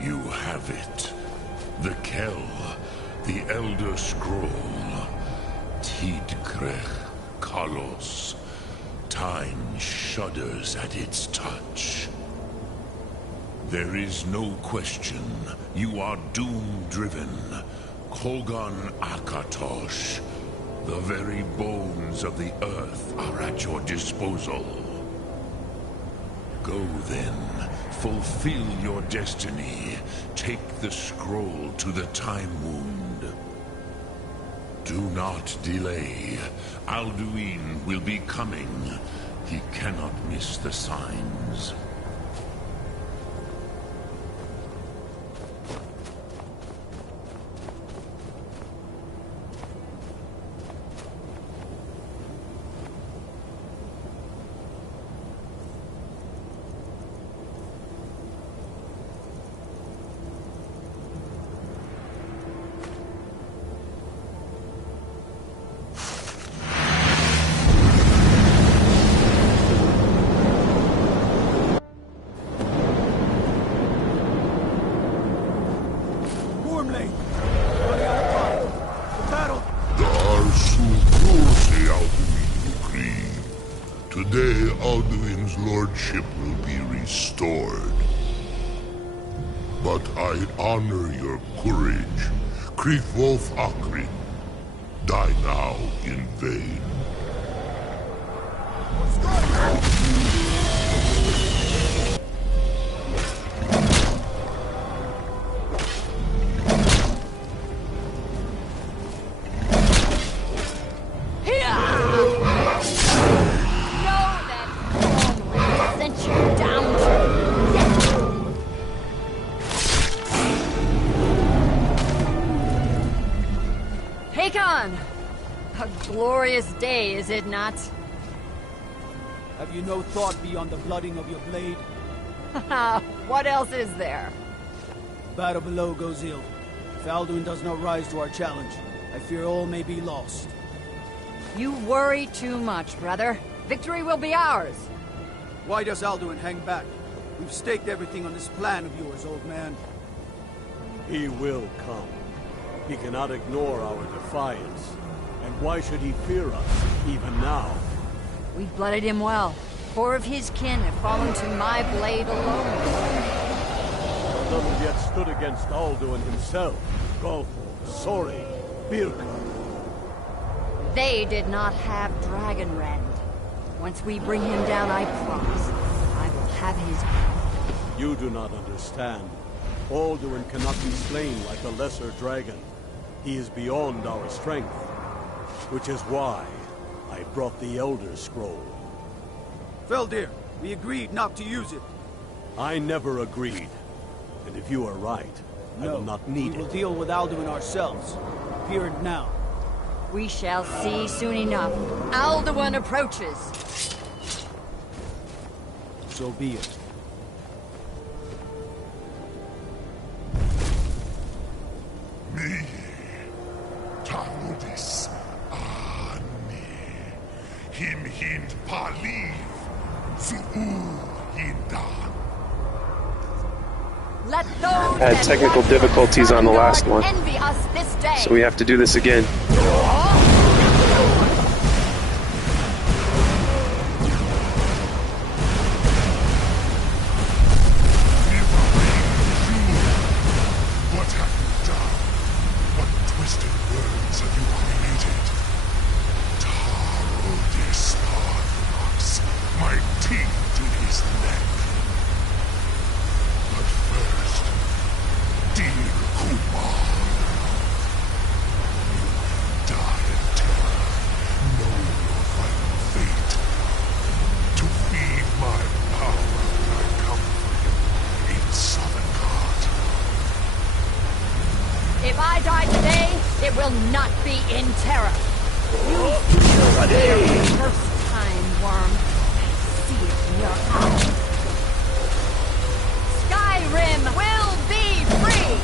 You have it. The Kell, the Elder Scroll. Tidkrech Kalos. Time shudders at its touch. There is no question. You are doom-driven. Kogan Akatosh. The very bones of the earth are at your disposal. Go then. Fulfill your destiny. Take the scroll to the Time Wound. Do not delay. Alduin will be coming. He cannot miss the signs. Today, Alduin's lordship will be restored. But I honor your courage. Kriegwolf Akrin. Die now in vain. A glorious day, is it not? Have you no thought beyond the blooding of your blade? What else is there? Battle below goes ill. If Alduin does not rise to our challenge, I fear all may be lost. You worry too much, brother. Victory will be ours. Why does Alduin hang back? We've staked everything on this plan of yours, old man. He will come. He cannot ignore our defiance. And why should he fear us, even now? We've blooded him well. 4 of his kin have fallen to my blade alone. None have yet stood against Alduin himself. Golfo, Sori, Birka. They did not have Dragonrend. Once we bring him down, I promise, I will have his power. You do not understand. Alduin cannot be slain like a lesser dragon. He is beyond our strength. Which is why I brought the Elder Scroll. Feldir, we agreed not to use it. I never agreed. And if you are right, I will not need it. We will deal with Alduin ourselves. Here and now. We shall see soon enough. Alduin approaches. So be it. Me, Tarudis, Him hind paliv, hindan. Let those Had technical difficulties on the last one, envy us this day. so we have to do this again. What have you done? What twisted words have you created? Tarudis knocks my teeth to his neck. But first, dear Kumar, die in terror. Know your final fate. To feed my power, I come for you in Southern Court. If I die today, it will not be in terror. You will be your first time, worm. I see it in your eyes. Skyrim will be free!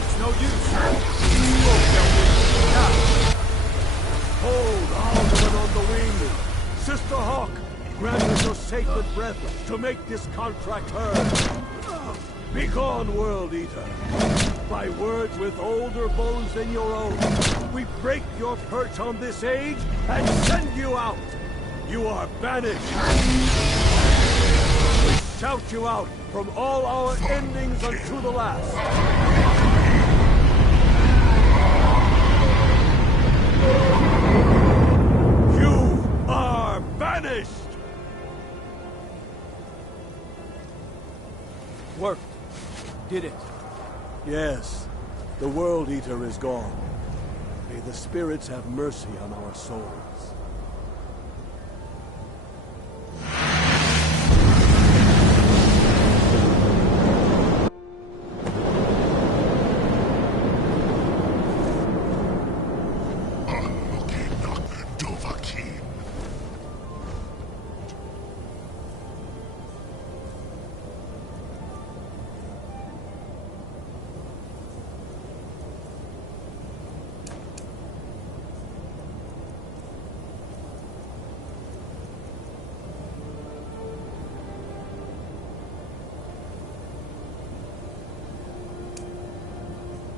It's no use. Now. Hold sacred breath to make this contract heard. Begone, World Eater. By words with older bones than your own, we break your perch on this age and send you out. You are banished. We shout you out from all our endings unto the last. You are banished! Worked. Did it. Yes, the World Eater is gone. May the spirits have mercy on our souls.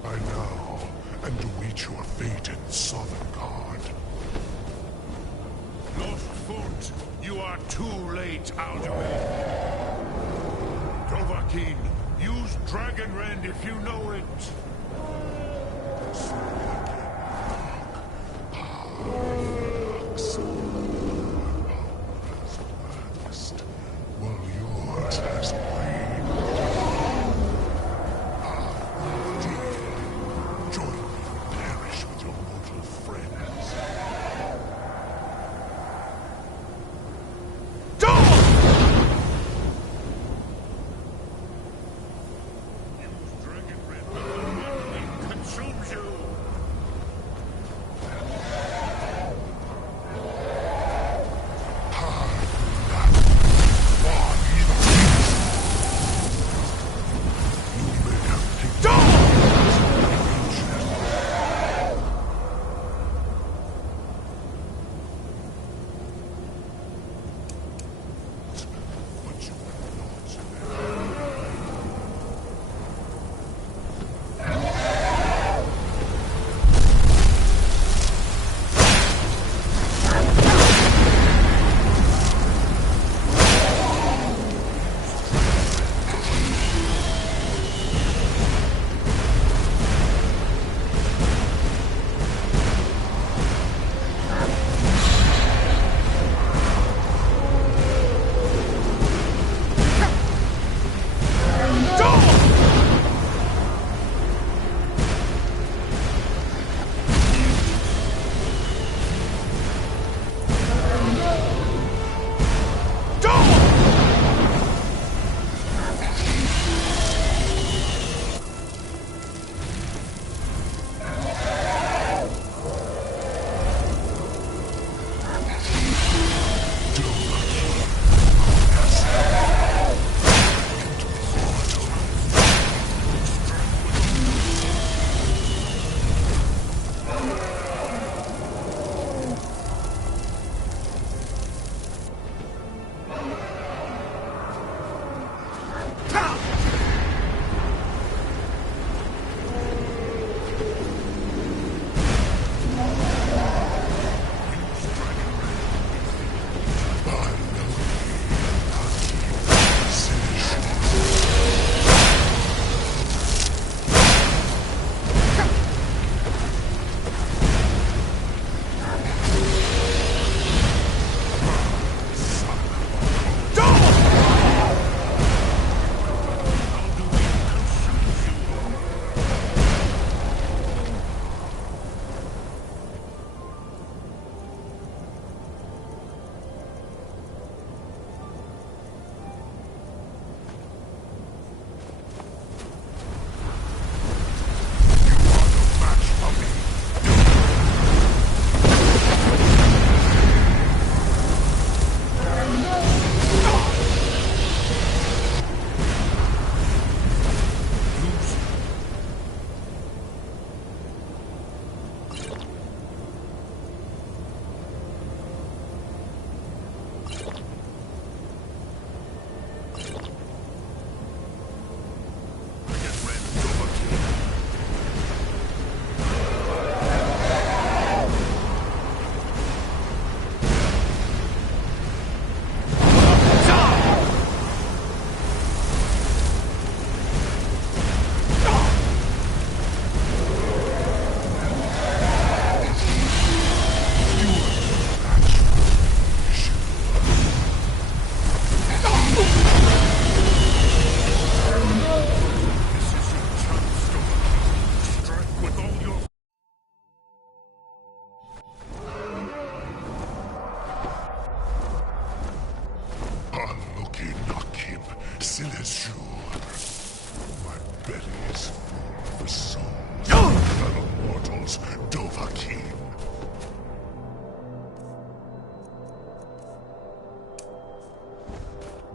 I now and await your fate in Sovngarde. Lost Foot, you are too late, Alduin. Dovahkiin, use Dragon Rend if you know it. Well, yours has waned. Join me and perish with your mortal friends. Use Dragon Rend. It consumes you.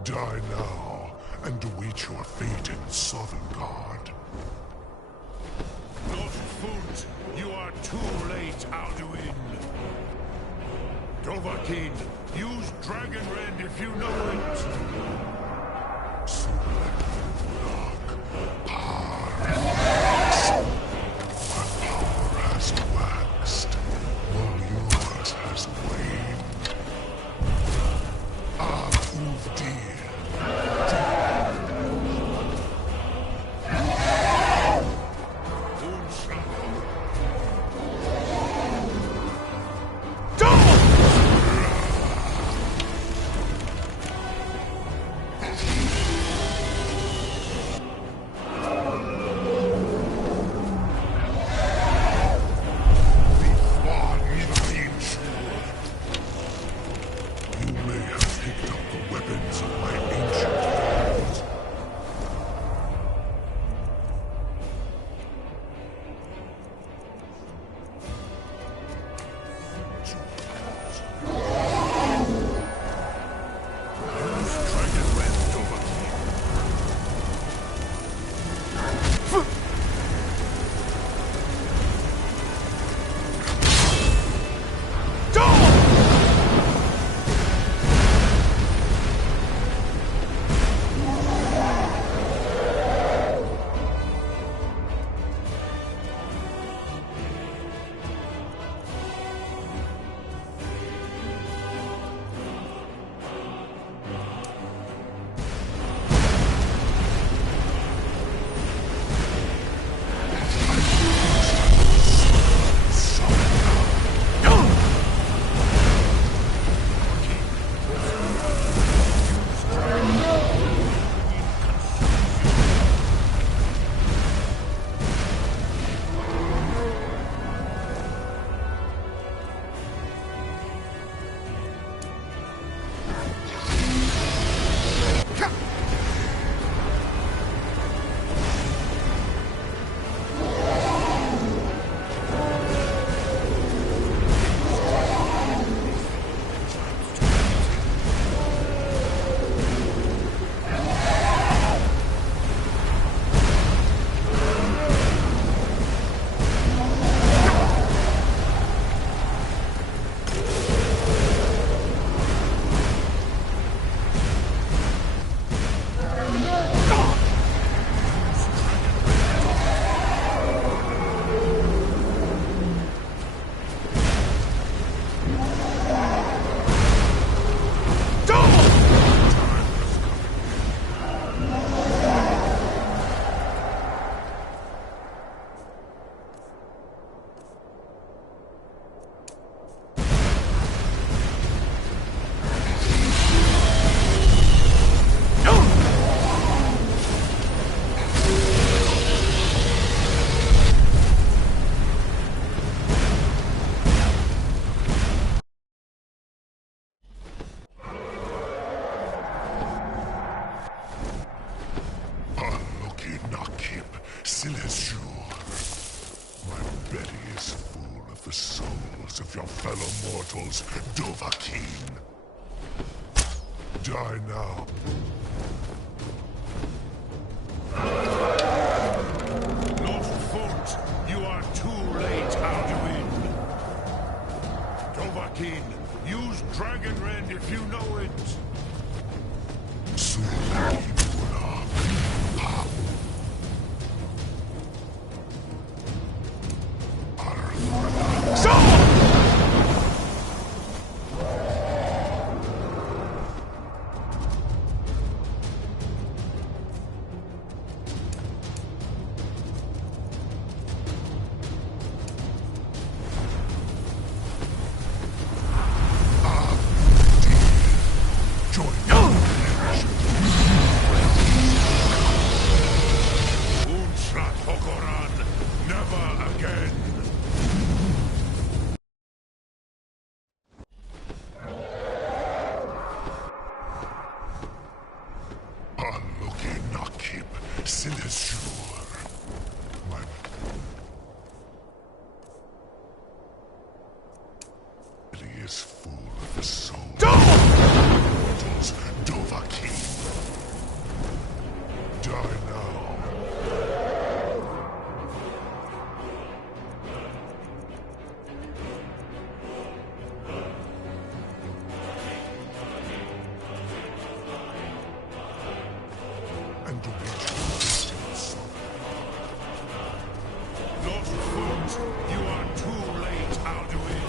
Die now, and await your fate in Sovngarde. Lord Foot, you are too late, Alduin. Dovahkiin, use Dragon Rend if you know it. Select my power has waxed, while yours has waned. Uvdir. Of your fellow mortals, Dovahkiin. Die now. Lord Foot, you are too late, Alduin. Dovahkiin, use Dragon Rend if you know it. Is full of the soul. mortals, Dovahkiin. Die now. And await your vengeance. Lord Foot, you are too late, Alduin.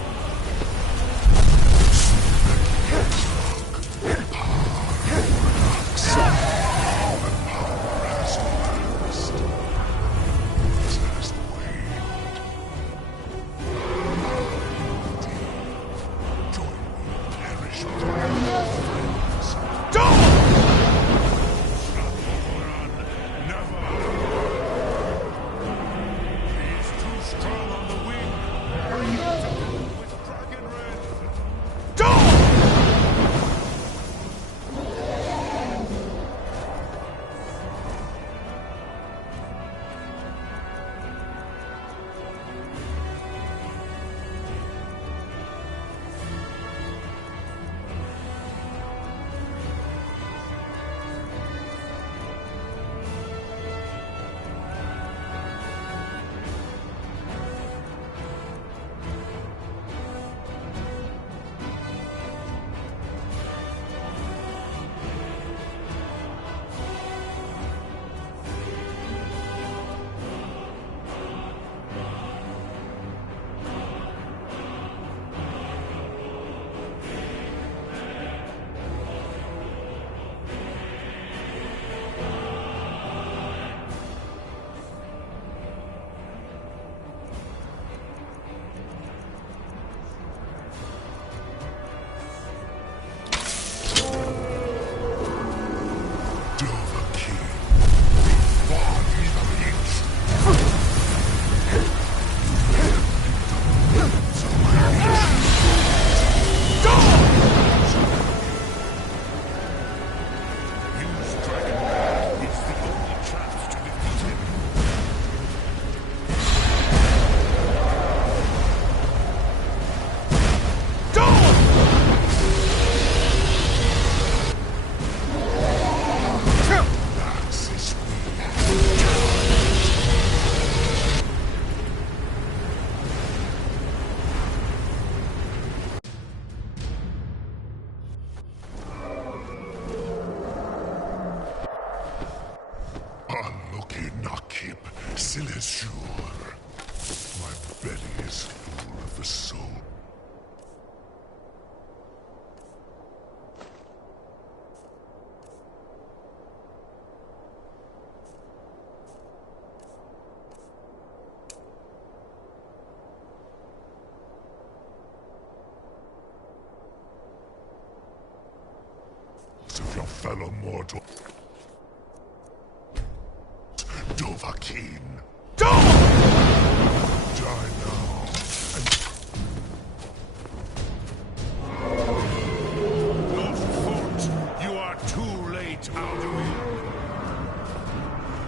My belly is full of the soul. Of your fellow mortal. Dovahkiin. Die now. Lord Foot, you are too late, Alduin.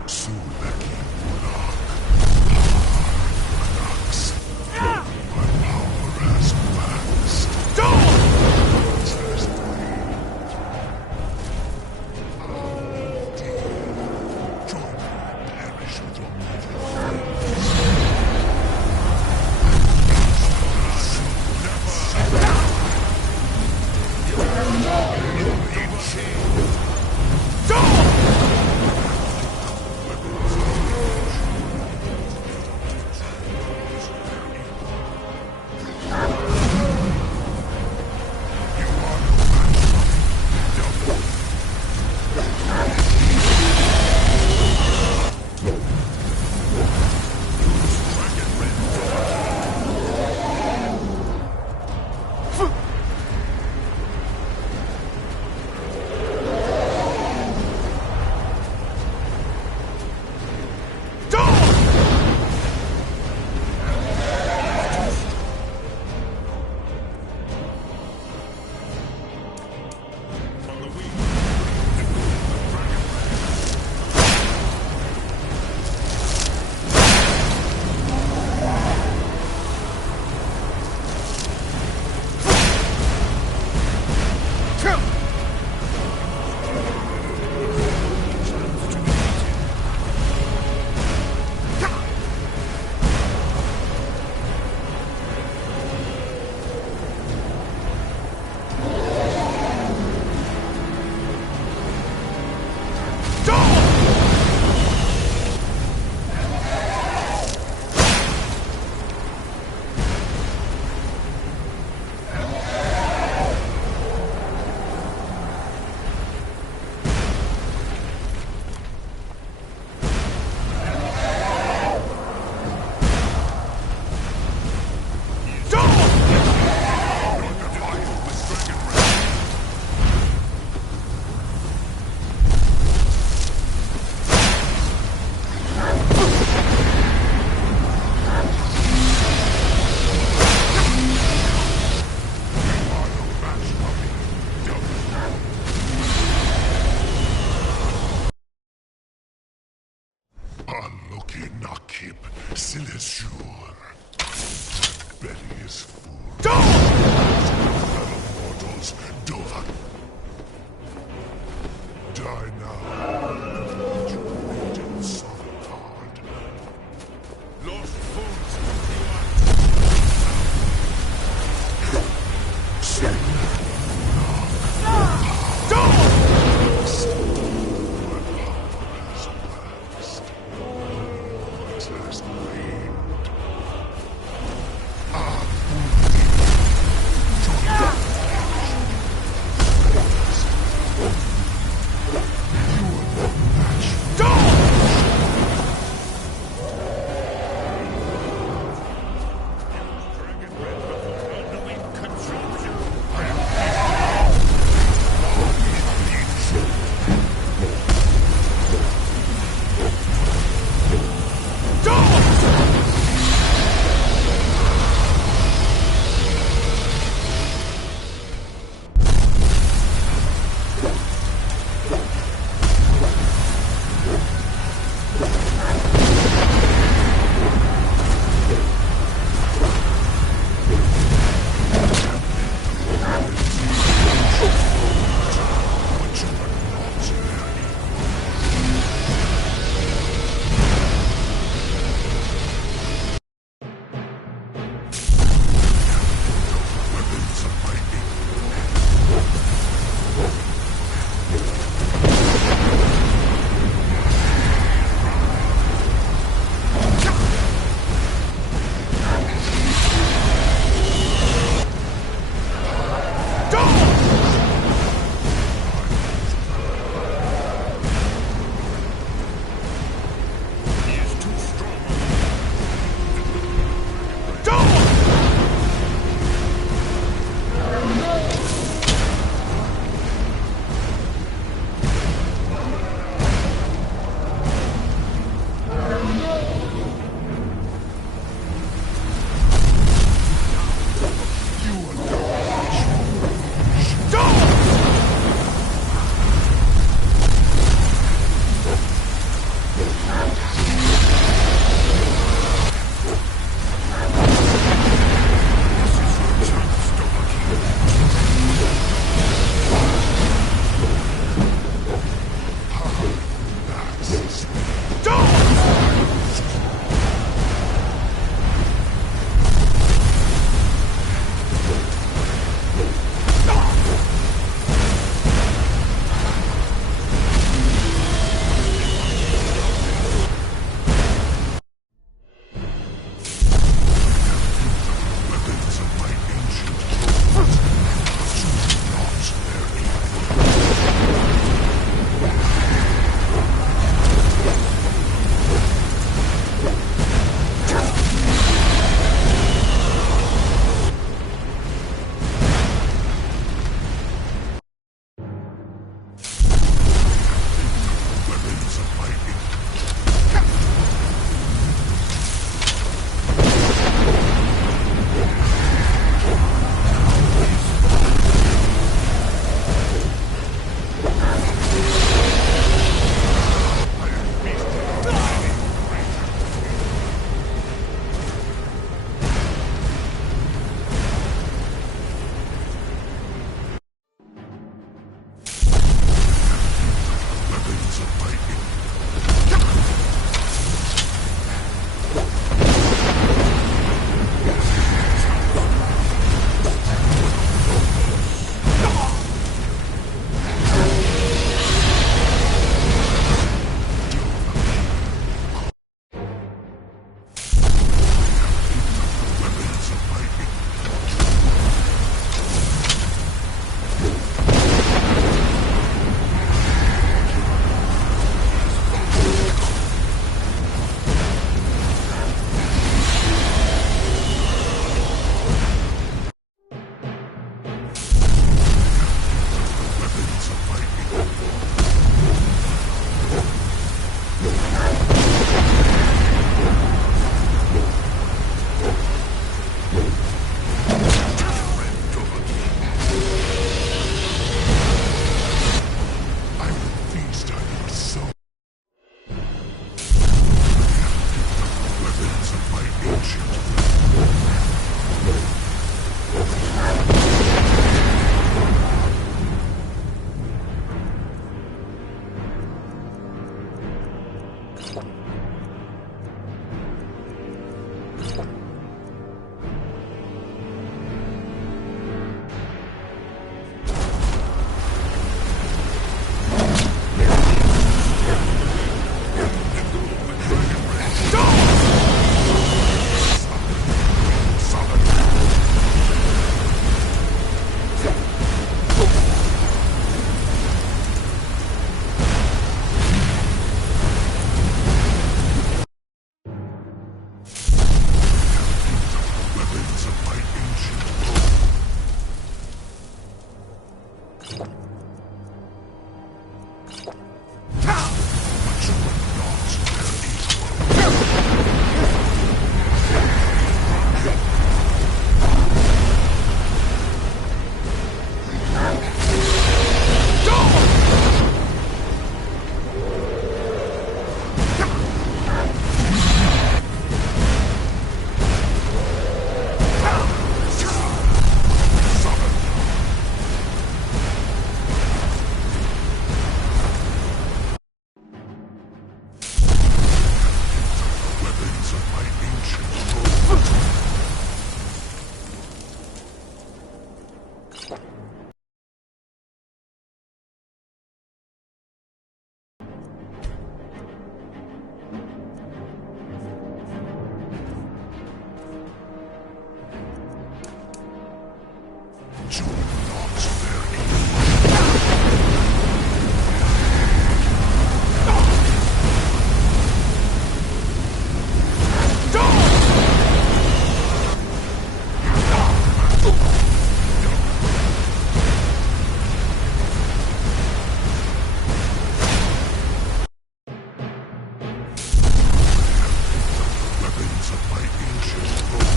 Suleki Murak. Anax. My power has waxed. Says the Join me, perish with your Do not their weapons of my ancient foes,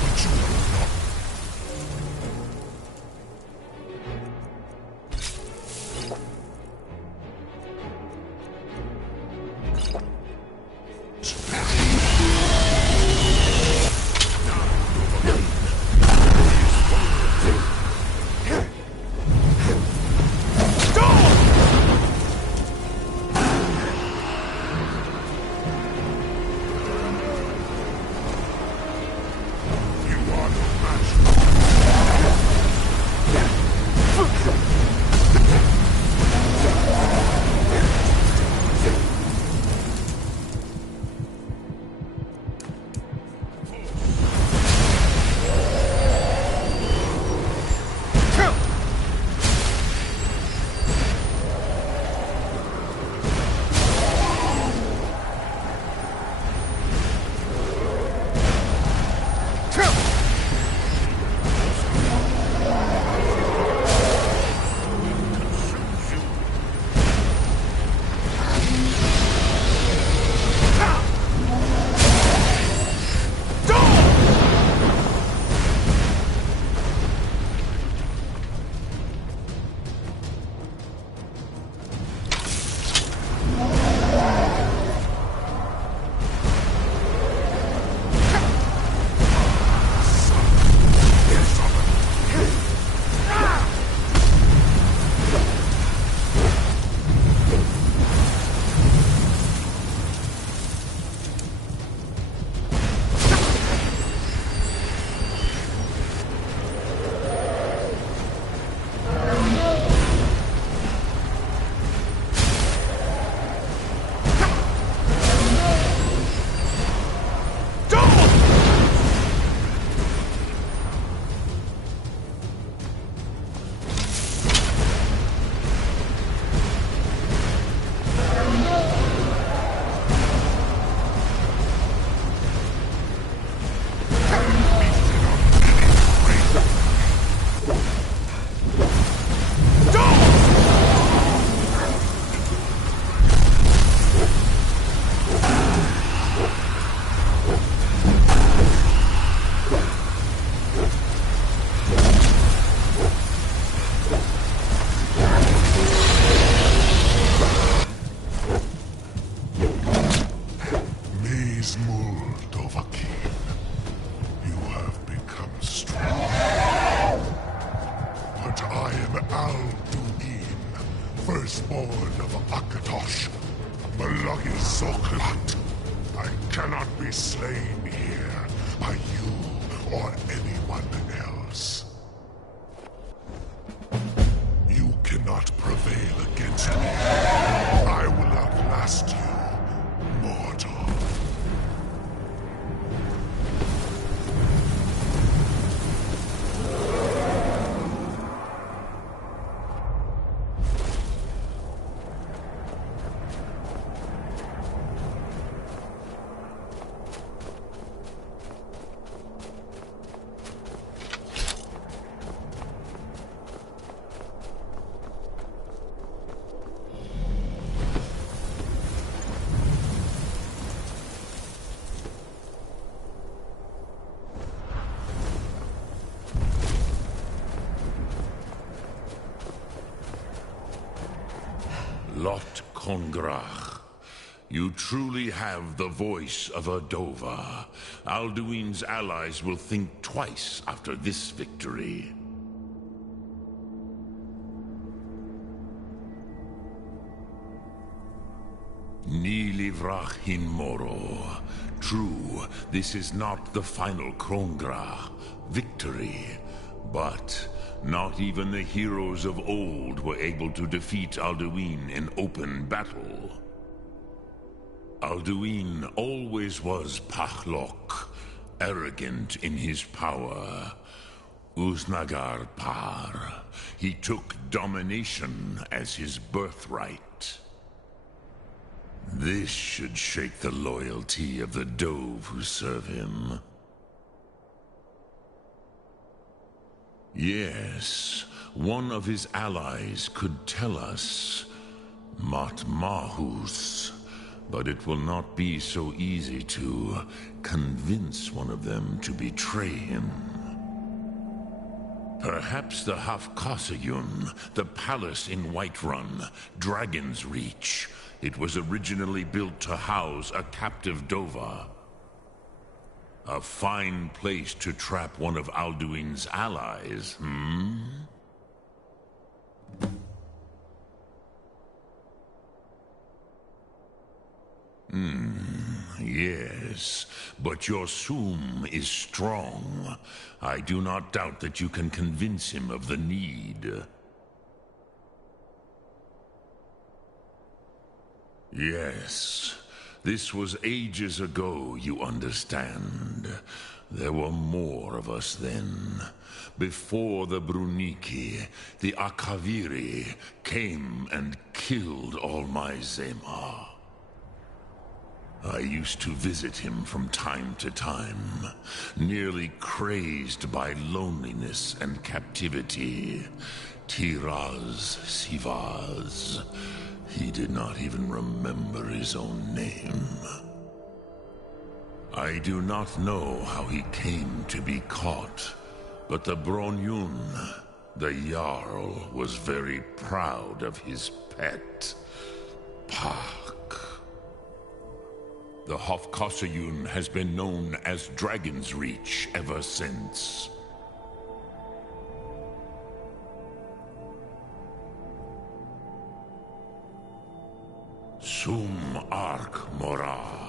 but you have not. You are no match. You have become strong. But I am Alduin, firstborn of Akatosh, Malagi Zoklat. I cannot be slain here by you or anyone else. You cannot prevail against me. I will outlast you, mortal. Lot Kongrach, you truly have the voice of a Dova. Alduin's allies will think twice after this victory. Ni livrach hin moro. True, this is not the final Kongrach victory, but not even the heroes of old were able to defeat Alduin in open battle. Alduin always was Pachlok, arrogant in his power. Uznagar Par. He took domination as his birthright. This should shake the loyalty of the Dove who serve him. Yes, one of his allies could tell us. Matmahus. But it will not be so easy to convince one of them to betray him. Perhaps the Hafkasayun, the palace in Whiterun, Dragon's Reach. It was originally built to house a captive Dova. A fine place to trap one of Alduin's allies, Yes, but your Sum is strong. I do not doubt that you can convince him of the need. Yes, this was ages ago, you understand. There were more of us then. Before the Bruniki, the Akaviri came and killed all my Zema. I used to visit him from time to time, nearly crazed by loneliness and captivity. Tiraz Sivaz. He did not even remember his own name. I do not know how he came to be caught, but the Bronyun, the Jarl, was very proud of his pet, Pak. The Hofkasayun has been known as Dragon's Reach ever since. Sum Ark Morah.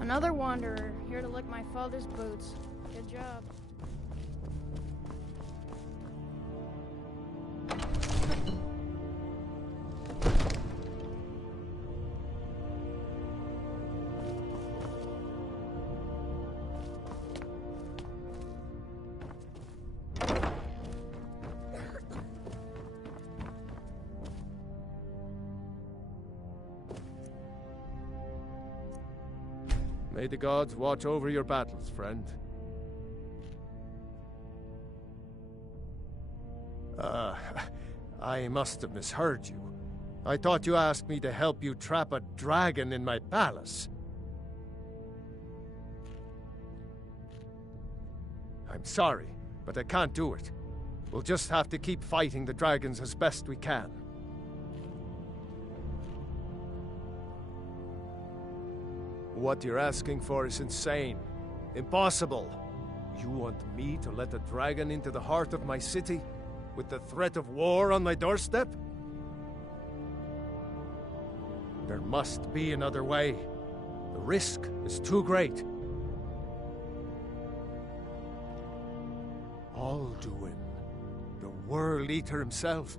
Another wanderer, here to lick my father's boots. Good job. May the gods watch over your battles, friend. I must have misheard you. I thought you asked me to help you trap a dragon in my palace. I'm sorry, but I can't do it. We'll just have to keep fighting the dragons as best we can. What you're asking for is insane. Impossible. You want me to let a dragon into the heart of my city, with the threat of war on my doorstep? There must be another way. The risk is too great. Alduin, the World Eater himself.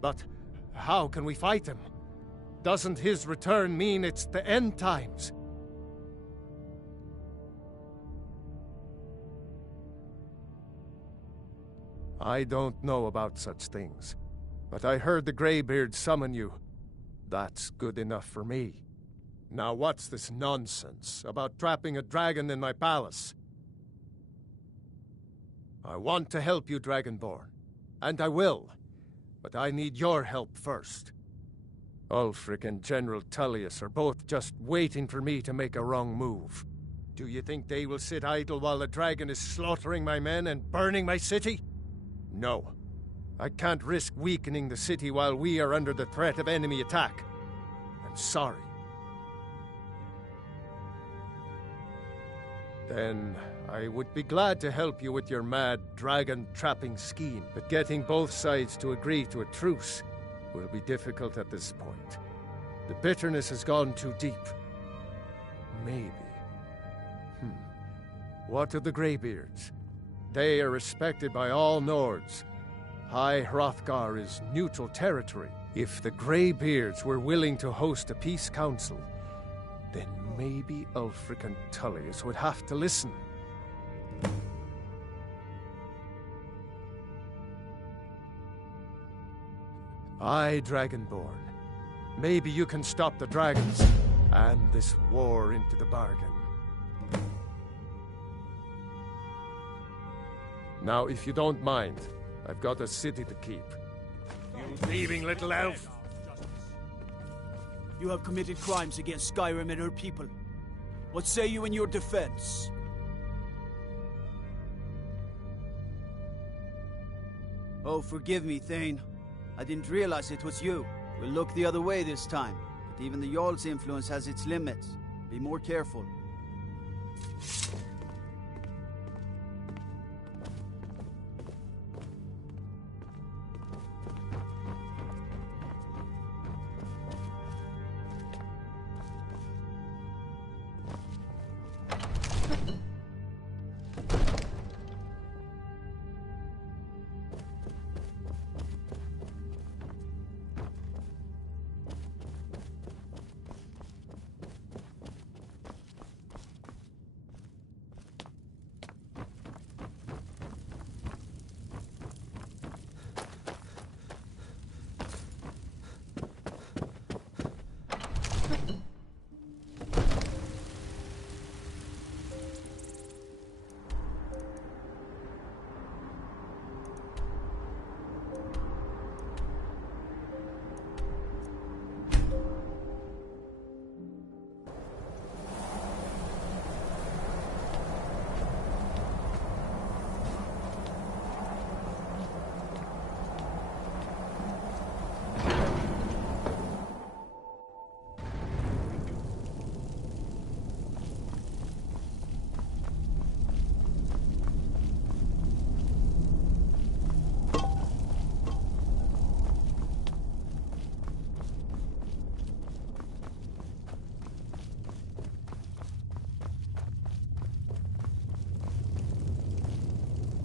But how can we fight him? Doesn't his return mean it's the end times? I don't know about such things, but I heard the Greybeard summon you. That's good enough for me. Now what's this nonsense about trapping a dragon in my palace? I want to help you, Dragonborn, and I will, but I need your help first. Ulfric and General Tullius are both just waiting for me to make a wrong move. Do you think they will sit idle while the dragon is slaughtering my men and burning my city? No. I can't risk weakening the city while we are under the threat of enemy attack. I'm sorry. Then I would be glad to help you with your mad dragon-trapping scheme, but getting both sides to agree to a truce will be difficult at this point. The bitterness has gone too deep. Maybe. What of the Greybeards? They are respected by all Nords. High Hrothgar is neutral territory. If the Greybeards were willing to host a peace council, then maybe Ulfric and Tullius would have to listen. Aye, Dragonborn. Maybe you can stop the dragons, and this war into the bargain. Now, if you don't mind, I've got a city to keep. You thieving little elf! You have committed crimes against Skyrim and her people. What say you in your defense? Oh, forgive me, Thane. I didn't realize it was you. We'll look the other way this time. But even the Jarl's influence has its limits. Be more careful.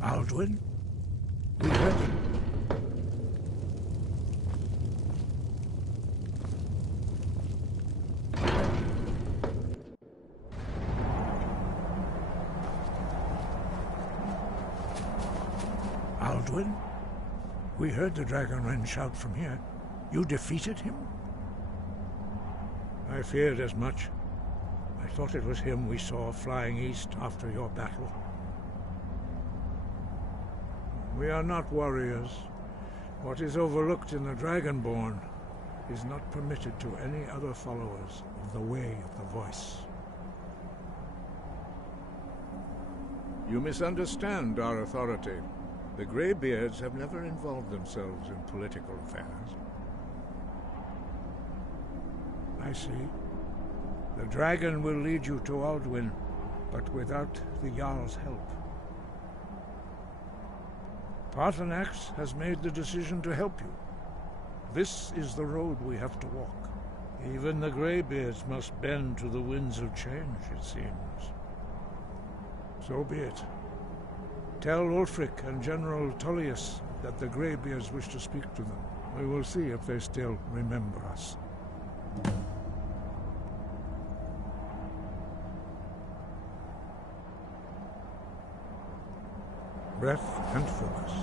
Alduin? We heard him. Alduin? We heard the Dragon Wren shout from here. You defeated him? I feared as much. I thought it was him we saw flying east after your battle. We are not warriors. What is overlooked in the Dragonborn is not permitted to any other followers of the Way of the Voice. You misunderstand our authority. The Greybeards have never involved themselves in political affairs. I see. The dragon will lead you to Alduin, but without the Jarl's help. Paarthurnax has made the decision to help you. This is the road we have to walk. Even the Greybeards must bend to the winds of change, it seems. So be it. Tell Ulfric and General Tullius that the Greybeards wish to speak to them. We will see if they still remember us. Breath and focus.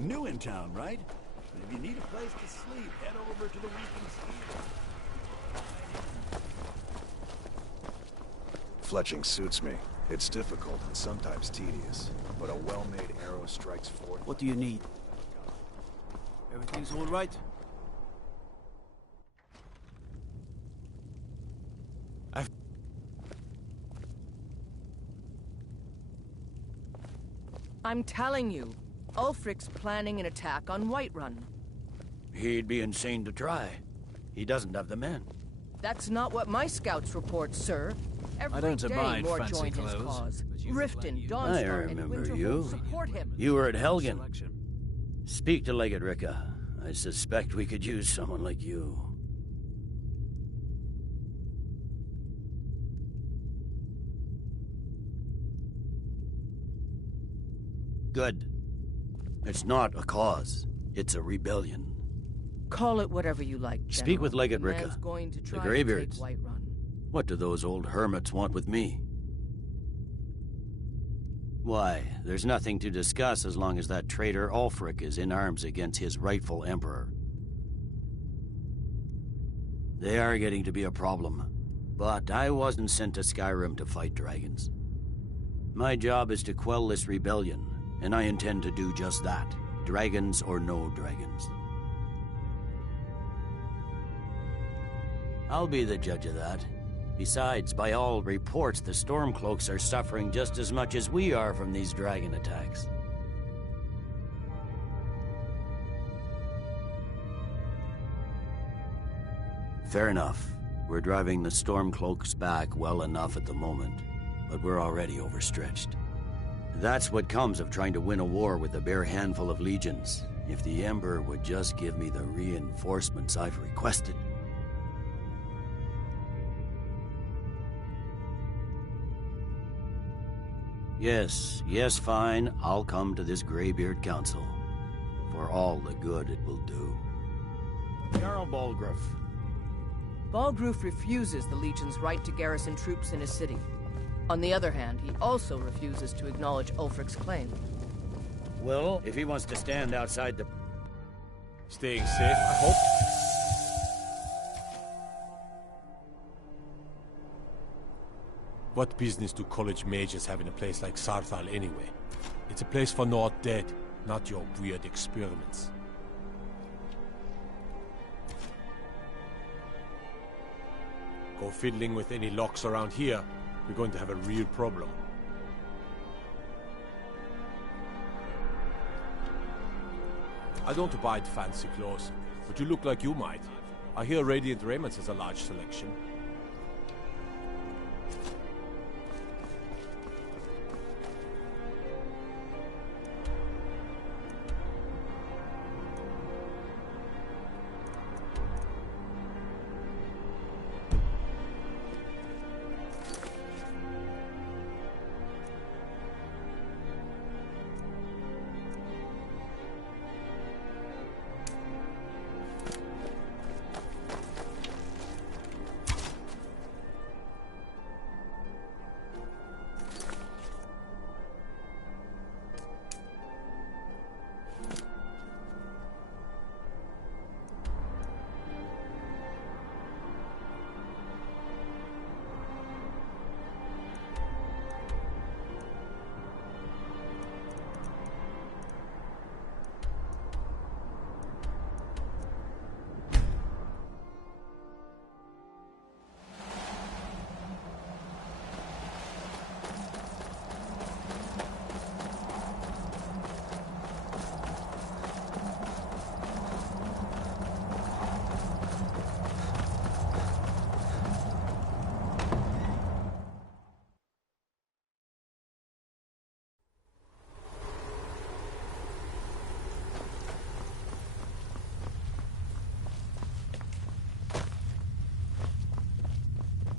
New in town, right? But if you need a place to sleep, head over to the Weekend Ski. Fletching suits me. It's difficult and sometimes tedious, but a well-made arrow strikes forth. What do you need? Everything's all right? I'm telling you, Ulfric's planning an attack on Whiterun. He'd be insane to try. He doesn't have the men. That's not what my scouts report, sir. Every I don't day abide more fancy join his clothes, cause. but you look Riften, like you- Dawnstar, I and remember Winterhold you. support him. You were at Helgen. Selection. Speak to Legate Ricka. I suspect we could use someone like you. Good. It's not a cause. It's a rebellion. Call it whatever you like, General. Speak with Legate The man's Ricka. going to The try Greybeards. to take Whiterun. What do those old hermits want with me? Why, there's nothing to discuss as long as that traitor Ulfric is in arms against his rightful emperor. They are getting to be a problem. But I wasn't sent to Skyrim to fight dragons. My job is to quell this rebellion, and I intend to do just that. Dragons or no dragons. I'll be the judge of that. Besides, by all reports, the Stormcloaks are suffering just as much as we are from these dragon attacks. Fair enough. We're driving the Stormcloaks back well enough at the moment, but we're already overstretched. That's what comes of trying to win a war with a bare handful of legions. If the Emperor would just give me the reinforcements I've requested. Yes, fine. I'll come to this Greybeard Council. For all the good it will do. Jarl Balgruuf. Balgruuf refuses the Legion's right to garrison troops in his city. On the other hand, he also refuses to acknowledge Ulfric's claim. Well, if he wants to stand outside the... Staying safe, I hope. What business do college mages have in a place like Sarthal anyway? It's a place for not dead, not your weird experiments. Go fiddling with any locks around here, we're going to have a real problem. I don't abide fancy clothes, but you look like you might. I hear Radiant Raiments has a large selection.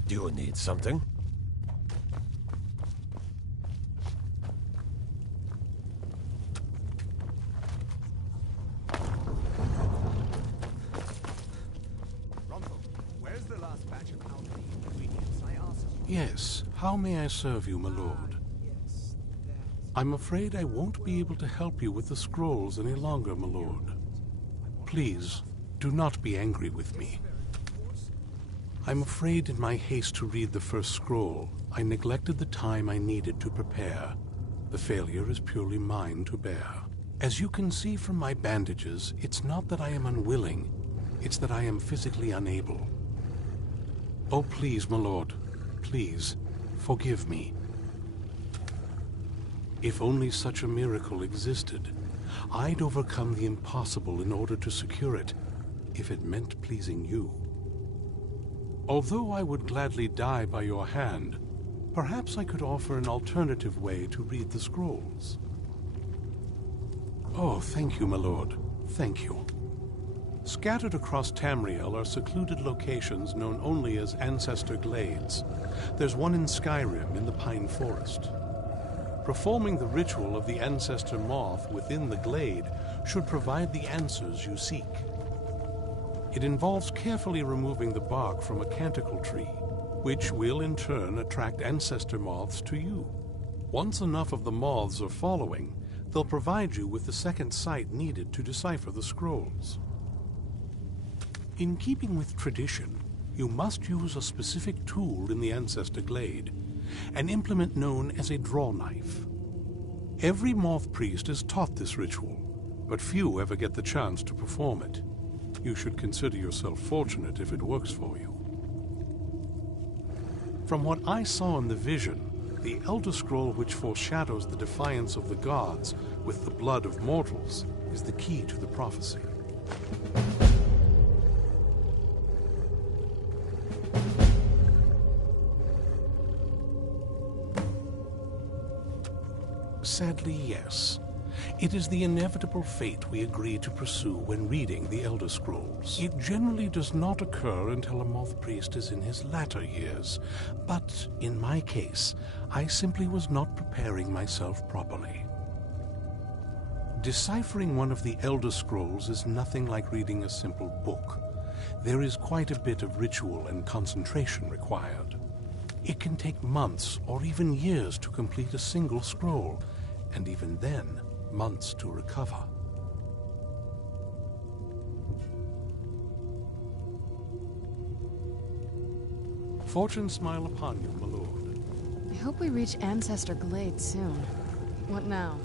Do you need something? Where's the last batch of alchemy ingredients I asked you? Yes, how may I serve you, my lord? I'm afraid I won't be able to help you with the scrolls any longer, my lord. Please, do not be angry with me. I'm afraid in my haste to read the first scroll, I neglected the time I needed to prepare. The failure is purely mine to bear. As you can see from my bandages, it's not that I am unwilling, it's that I am physically unable. Oh, please, my lord, please, forgive me. If only such a miracle existed, I'd overcome the impossible in order to secure it, if it meant pleasing you. Although I would gladly die by your hand, perhaps I could offer an alternative way to read the scrolls. Oh, thank you, my lord. Thank you. Scattered across Tamriel are secluded locations known only as Ancestor Glades. There's one in Skyrim in the Pine Forest. Performing the ritual of the Ancestor Moth within the glade should provide the answers you seek. It involves carefully removing the bark from a canticle tree, which will in turn attract ancestor moths to you. Once enough of the moths are following, they'll provide you with the second sight needed to decipher the scrolls. In keeping with tradition, you must use a specific tool in the Ancestor Glade, an implement known as a draw knife. Every moth priest is taught this ritual, but few ever get the chance to perform it. You should consider yourself fortunate if it works for you. From what I saw in the vision, the Elder Scroll which foreshadows the defiance of the gods with the blood of mortals is the key to the prophecy. Sadly, yes. It is the inevitable fate we agree to pursue when reading the Elder Scrolls. It generally does not occur until a moth priest is in his latter years, but in my case, I simply was not preparing myself properly. Deciphering one of the Elder Scrolls is nothing like reading a simple book. There is quite a bit of ritual and concentration required. It can take months or even years to complete a single scroll, and even then, months to recover. Fortune smile upon you, my lord. I hope we reach Ancestor Glade soon. What now?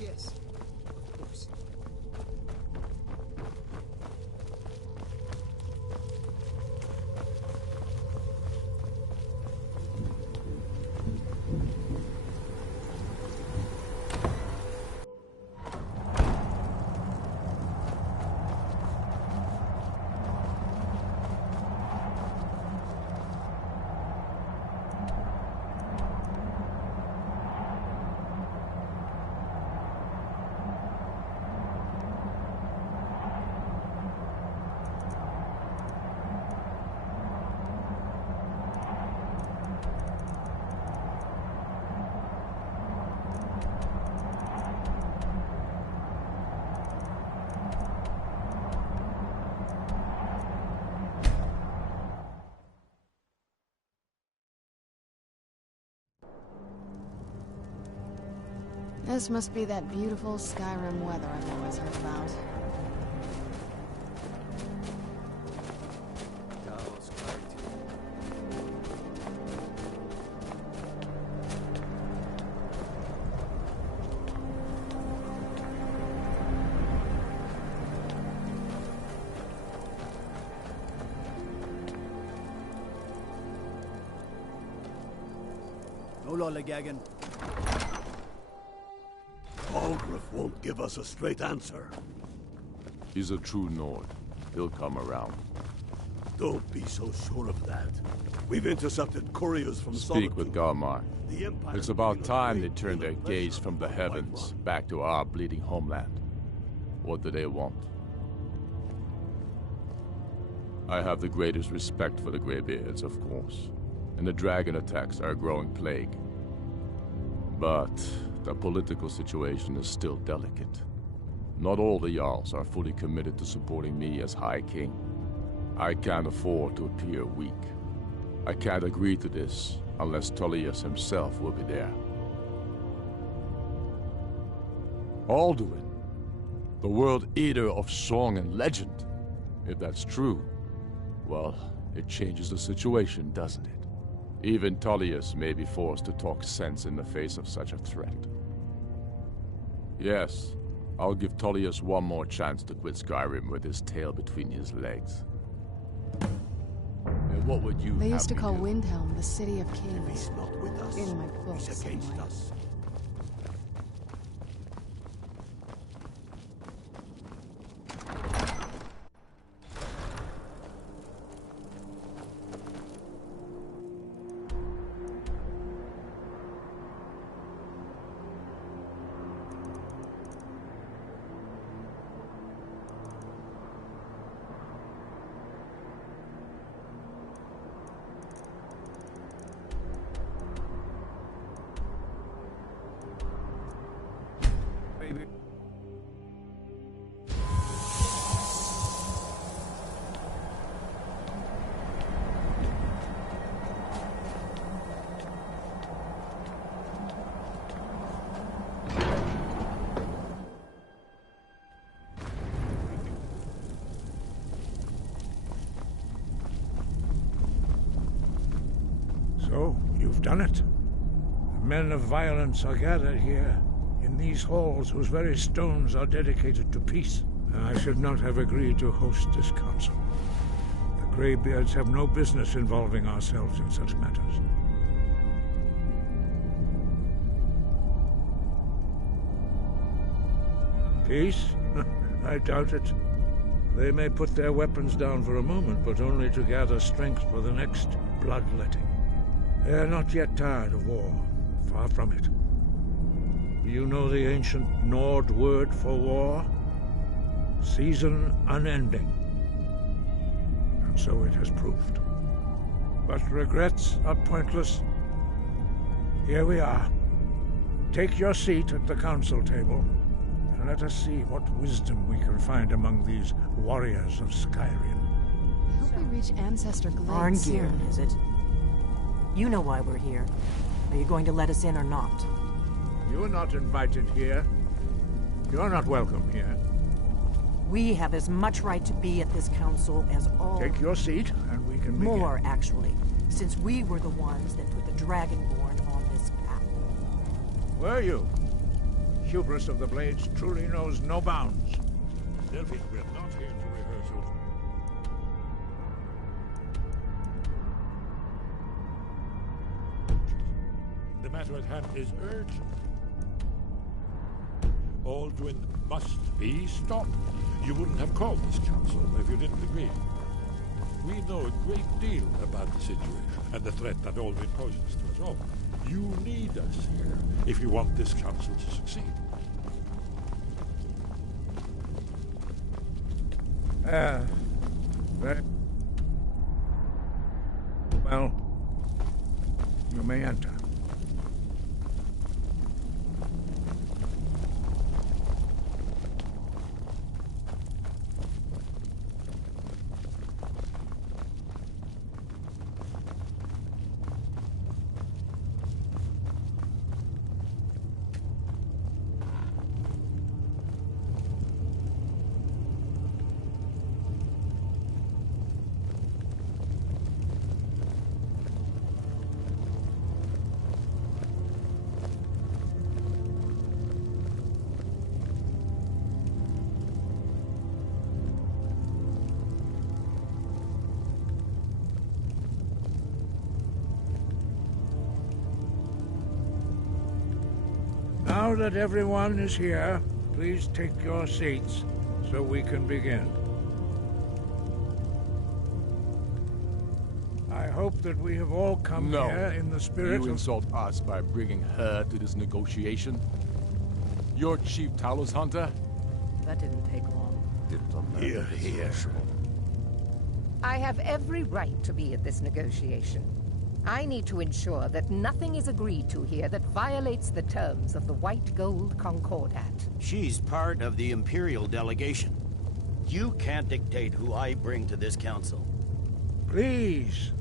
Yes, of course. This must be that beautiful Skyrim weather I've always heard about. No lollygagging. Balgruuf won't give us a straight answer. He's a true Nord. He'll come around. Don't be so sure of that. We've intercepted couriers from Speak with Galmar. The Empire It's about time they turned their gaze from the heavens back to our bleeding homeland. What do they want? I have the greatest respect for the Greybeards, of course, and the dragon attacks are a growing plague. But the political situation is still delicate. Not all the Jarls are fully committed to supporting me as High King. I can't afford to appear weak. I can't agree to this unless Tullius himself will be there. Alduin, the World Eater of song and legend. If that's true, well, it changes the situation, doesn't it? Even Tullius may be forced to talk sense in the face of such a threat. Yes, I'll give Tullius one more chance to quit Skyrim with his tail between his legs. And what would you They have used to me call do? Windhelm the City of Kings. He's not with us. In my books, He's against anyway. us. So, you've done it. The men of violence are gathered here, in these halls whose very stones are dedicated to peace. I should not have agreed to host this council. The Greybeards have no business involving ourselves in such matters. Peace? I doubt it. They may put their weapons down for a moment, but only to gather strength for the next bloodletting. They are not yet tired of war. Far from it. Do you know the ancient Nord word for war? Season unending. And so it has proved. But regrets are pointless. Here we are. Take your seat at the council table, and let us see what wisdom we can find among these warriors of Skyrim. I hope we reach Ancestor Glades soon. Arngirn, is it? You know why we're here. Are you going to let us in or not? You're not invited here. You're not welcome here. We have as much right to be at this council as all... Take your seat, and we can begin. More, actually, since we were the ones that put the Dragonborn on this path. Were you? Hubris of the Blades truly knows no bounds. Delphine, we're not here to rehearse your... The matter at hand is urgent. Alduin must be stopped. You wouldn't have called this council if you didn't agree. We know a great deal about the situation and the threat that Alduin poses to us all. You need us here if you want this council to succeed. Very well. You may enter. Now that everyone is here, please take your seats so we can begin. hope that we have all come here in the spirit You of... insult us by bringing her to this negotiation? You're Chief Talos Hunter? That didn't take long. Here. I have every right to be at this negotiation. I need to ensure that nothing is agreed to here that violates the terms of the White Gold Concordat. She's part of the Imperial delegation. You can't dictate who I bring to this council. Please,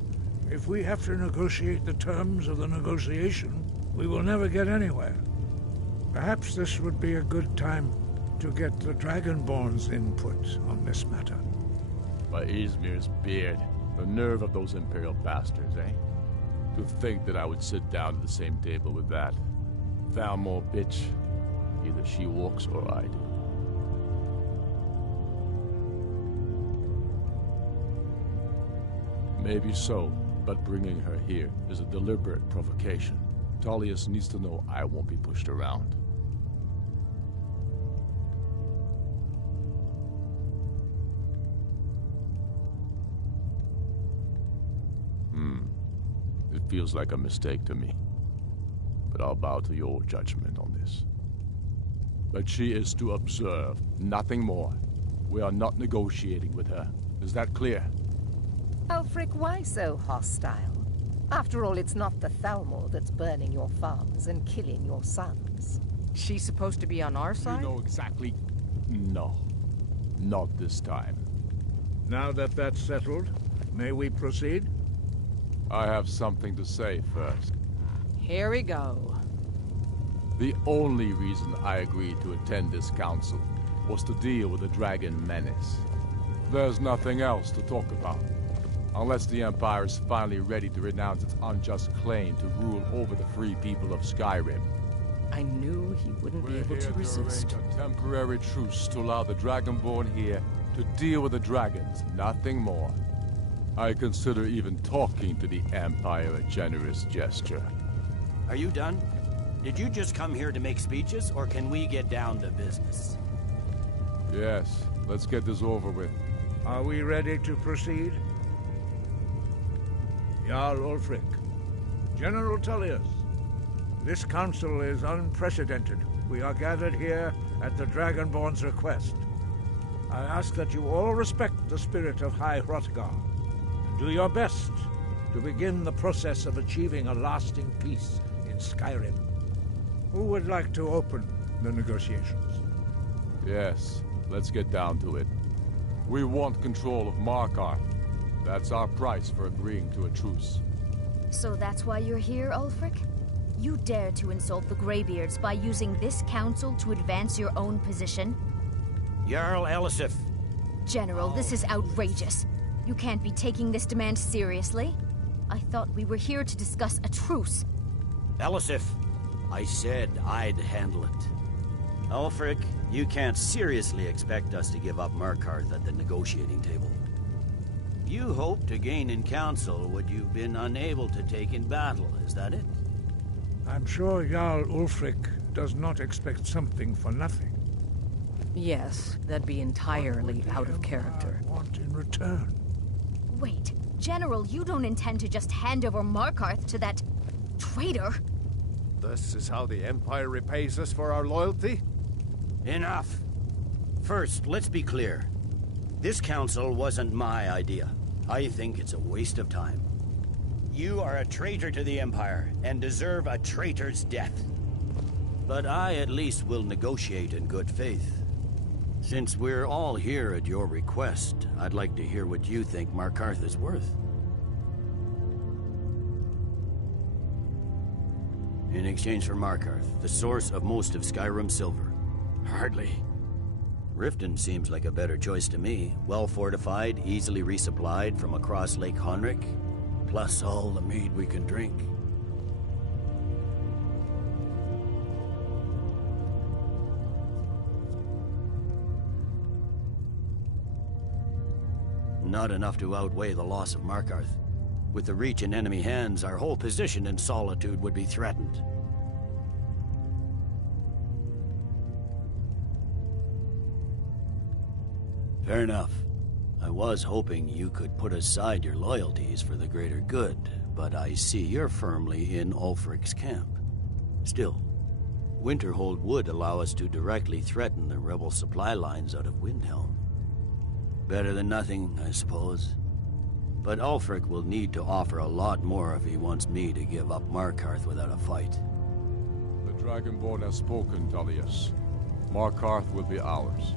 if we have to negotiate the terms of the negotiation, we will never get anywhere. Perhaps this would be a good time to get the Dragonborn's input on this matter. By Izmir's beard, the nerve of those Imperial bastards, eh? To think that I would sit down at the same table with that. Thalmor bitch. Either she walks or I do. Maybe so, but bringing her here is a deliberate provocation. Tullius needs to know I won't be pushed around. It feels like a mistake to me. But I'll bow to your judgment on this. But she is to observe, nothing more. We are not negotiating with her. Is that clear? Ulfric, why so hostile? After all, it's not the Thalmor that's burning your farms and killing your sons. She's supposed to be on our side? You know exactly... No. Not this time. Now that that's settled, may we proceed? I have something to say first. Here we go. The only reason I agreed to attend this council was to deal with the dragon menace. There's nothing else to talk about. Unless the Empire is finally ready to renounce its unjust claim to rule over the free people of Skyrim. I knew he wouldn't be able to resist. A temporary truce to allow the Dragonborn here to deal with the dragons, nothing more. I consider even talking to the Empire a generous gesture. Are you done? Did you just come here to make speeches, or can we get down to business? Yes, let's get this over with. Are we ready to proceed? Jarl Ulfric, General Tullius, this council is unprecedented. We are gathered here at the Dragonborn's request. I ask that you all respect the spirit of High Hrothgar, and do your best to begin the process of achieving a lasting peace in Skyrim. Who would like to open the negotiations? Yes, let's get down to it. We want control of Markarth. That's our price for agreeing to a truce. So that's why you're here, Ulfric? You dare to insult the Greybeards by using this council to advance your own position? Jarl Elisif. General, this is outrageous. You can't be taking this demand seriously. I thought we were here to discuss a truce. Elisif, I said I'd handle it. Ulfric, you can't seriously expect us to give up Markarth at the negotiating table. You hope to gain in council what you've been unable to take in battle, is that it? I'm sure Jarl Ulfric does not expect something for nothing. Yes, that'd be entirely out of character. Want in return? Wait, General, you don't intend to just hand over Markarth to that traitor? This is how the Empire repays us for our loyalty? Enough. First, let's be clear. This council wasn't my idea. I think it's a waste of time. You are a traitor to the Empire, and deserve a traitor's death. But I at least will negotiate in good faith. Since we're all here at your request, I'd like to hear what you think Markarth is worth. In exchange for Markarth, the source of most of Skyrim's silver. Hardly. Riften seems like a better choice to me. Well-fortified, easily resupplied from across Lake Honric, plus all the mead we can drink. Not enough to outweigh the loss of Markarth. With the Reach in enemy hands, our whole position in Solitude would be threatened. Fair enough. I was hoping you could put aside your loyalties for the greater good, but I see you're firmly in Ulfric's camp. Still, Winterhold would allow us to directly threaten the rebel supply lines out of Windhelm. Better than nothing, I suppose. But Ulfric will need to offer a lot more if he wants me to give up Markarth without a fight. The Dragonborn has spoken, Tullius. Markarth will be ours.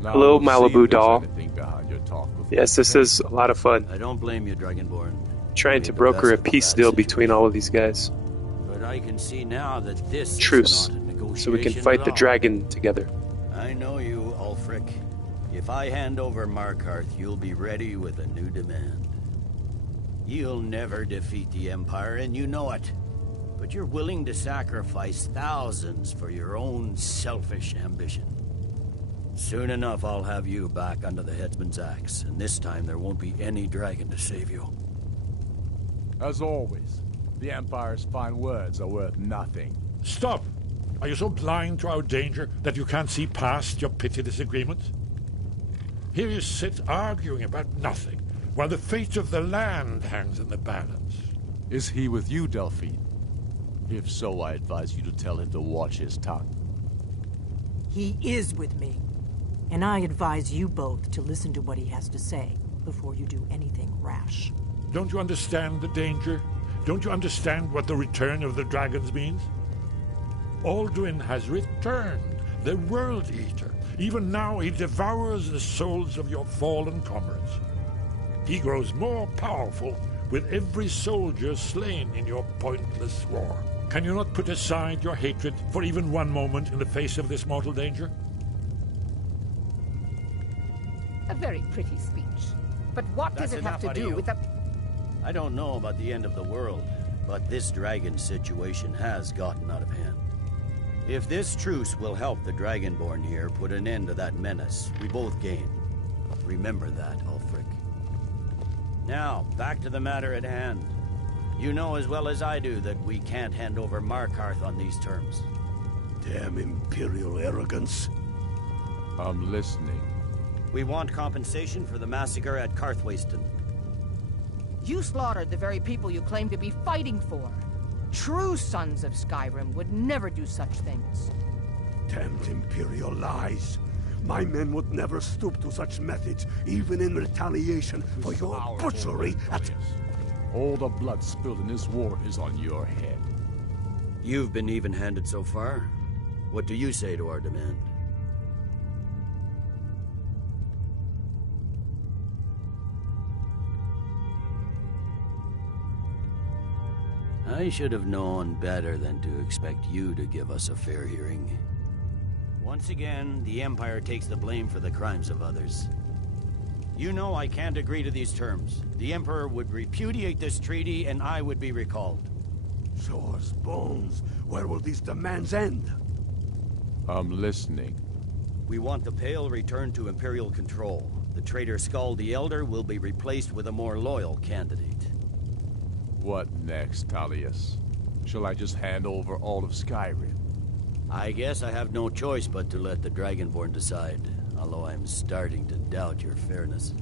Now Hello, we'll see Malibu if there's doll. anything behind your talk with Yes, this is a lot of fun. I don't blame you, Dragonborn. Trying to broker a peace deal between all of these guys. But I can see now that this Truce, is not a negotiation so we can fight at the all. dragon together. I know you, Ulfric. If I hand over Markarth, you'll be ready with a new demand. You'll never defeat the Empire, and you know it. But you're willing to sacrifice thousands for your own selfish ambition. Soon enough, I'll have you back under the headsman's axe, and this time there won't be any dragon to save you. As always, the Empire's fine words are worth nothing. Stop! Are you so blind to our danger that you can't see past your petty disagreements? Here you sit arguing about nothing, while the fate of the land hangs in the balance. Is he with you, Delphine? If so, I advise you to tell him to watch his tongue. He is with me. And I advise you both to listen to what he has to say before you do anything rash. Don't you understand the danger? Don't you understand what the return of the dragons means? Alduin has returned, the World Eater. Even now he devours the souls of your fallen comrades. He grows more powerful with every soldier slain in your pointless war. Can you not put aside your hatred for even one moment in the face of this mortal danger? A very pretty speech. But what does it have to do with the... I don't know about the end of the world, but this dragon situation has gotten out of hand. If this truce will help the Dragonborn here put an end to that menace, we both gain. Remember that, Ulfric. Now, back to the matter at hand. You know as well as I do that we can't hand over Markarth on these terms. Damn Imperial arrogance. I'm listening. We want compensation for the massacre at Karthwasten. You slaughtered the very people you claim to be fighting for. True sons of Skyrim would never do such things. Damned Imperial lies. My men would never stoop to such methods, even in retaliation for your butchery at... All the blood spilled in this war is on your head. You've been even-handed so far. What do you say to our demand? I should have known better than to expect you to give us a fair hearing. Once again, the Empire takes the blame for the crimes of others. You know I can't agree to these terms. The Emperor would repudiate this treaty, and I would be recalled. Show us bones. Where will these demands end? I'm listening. We want the Pale returned to Imperial control. The traitor Skull the Elder will be replaced with a more loyal candidate. What next, Tullius? Shall I just hand over all of Skyrim? I guess I have no choice but to let the Dragonborn decide, although I'm starting to doubt your fairness.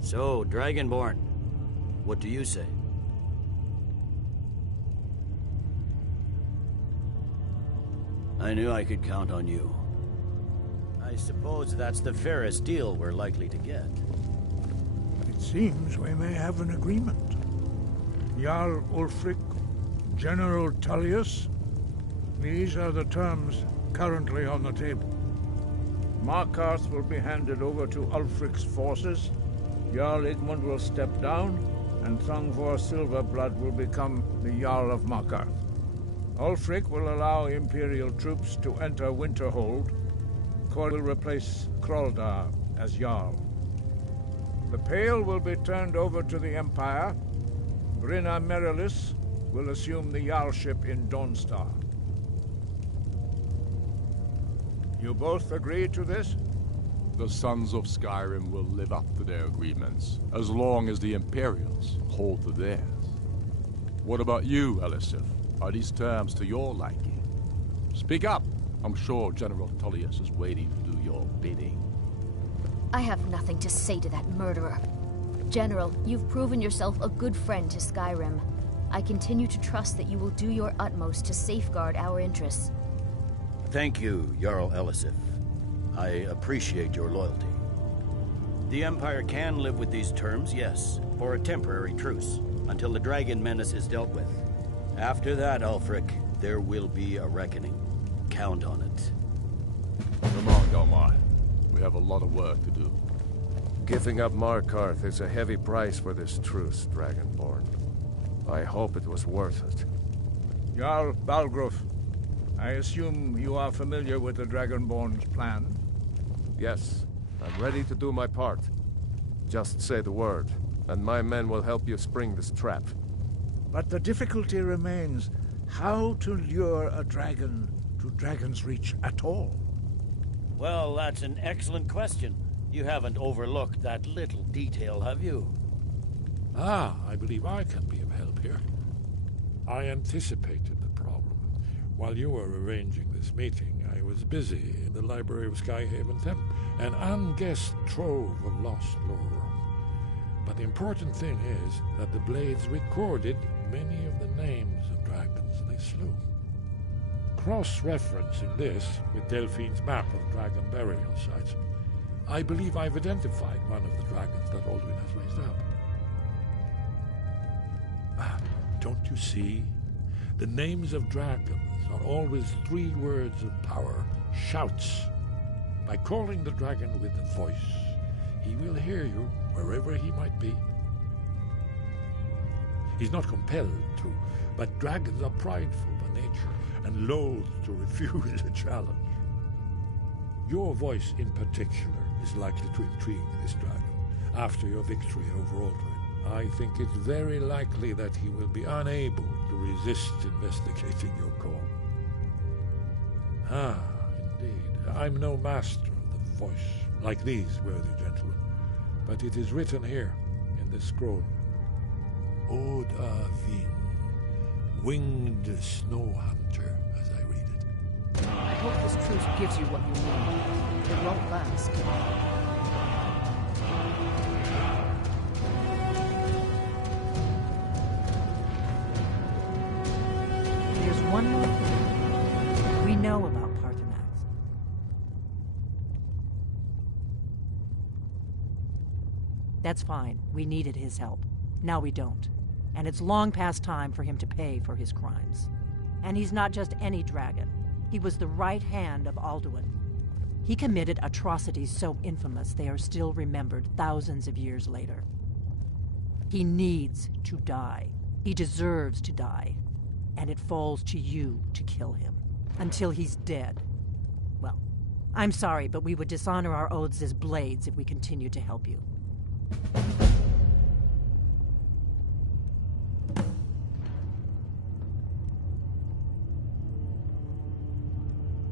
So, Dragonborn, what do you say? I knew I could count on you. I suppose that's the fairest deal we're likely to get. It seems we may have an agreement. Jarl Ulfric, General Tullius, these are the terms currently on the table. Markarth will be handed over to Ulfric's forces, Jarl Igmund will step down, and Thangvor Silverblood will become the Jarl of Markarth. Ulfric will allow Imperial troops to enter Winterhold. Kor will replace Kraldar as Jarl. The Pale will be turned over to the Empire. Brinna Merilis will assume the Jarlship in Dawnstar. You both agree to this? The Sons of Skyrim will live up to their agreements, as long as the Imperials hold to theirs. What about you, Elisif? Are these terms to your liking? Speak up! I'm sure General Tullius is waiting to do your bidding. I have nothing to say to that murderer. General, you've proven yourself a good friend to Skyrim. I continue to trust that you will do your utmost to safeguard our interests. Thank you, Jarl Elisif. I appreciate your loyalty. The Empire can live with these terms, yes, for a temporary truce, until the dragon menace is dealt with. After that, Ulfric, there will be a reckoning. Count on it. Come on, Galmar. We have a lot of work to do. Giving up Markarth is a heavy price for this truce, Dragonborn. I hope it was worth it. Jarl Balgruf, I assume you are familiar with the Dragonborn's plan? Yes, I'm ready to do my part. Just say the word, and my men will help you spring this trap. But the difficulty remains how to lure a dragon to Dragon's Reach at all. Well, that's an excellent question. You haven't overlooked that little detail, have you? Ah, I believe I can be of help here. I anticipated the problem. While you were arranging this meeting, I was busy in the library of Skyhaven Temp, an unguessed trove of lost lore. But the important thing is that the Blades recorded many of the names of dragons they slew. Cross-referencing this with Delphine's map of dragon burial sites, I believe I've identified one of the dragons that Alduin has raised up. Don't you see? The names of dragons are always 3 words of power, shouts. By calling the dragon with a voice, he will hear you wherever he might be. He's not compelled to, but dragons are prideful by nature and loath to refuse a challenge. Your voice in particular is likely to intrigue this dragon after your victory over Alduin. I think it's very likely that he will be unable to resist investigating your call. Ah, indeed. I'm no master of the voice, like these worthy gentlemen, but it is written here in this scroll. Odavin, winged snow hunter, as I read it. I hope this truce gives you what you need. It won't last. There's one more thing. We know about Parthenax. That's fine. We needed his help. Now we don't. And it's long past time for him to pay for his crimes. And he's not just any dragon. He was the right hand of Alduin. He committed atrocities so infamous they are still remembered thousands of years later. He needs to die. He deserves to die. And it falls to you to kill him. Until he's dead. Well, I'm sorry, but we would dishonor our oaths as Blades if we continued to help you.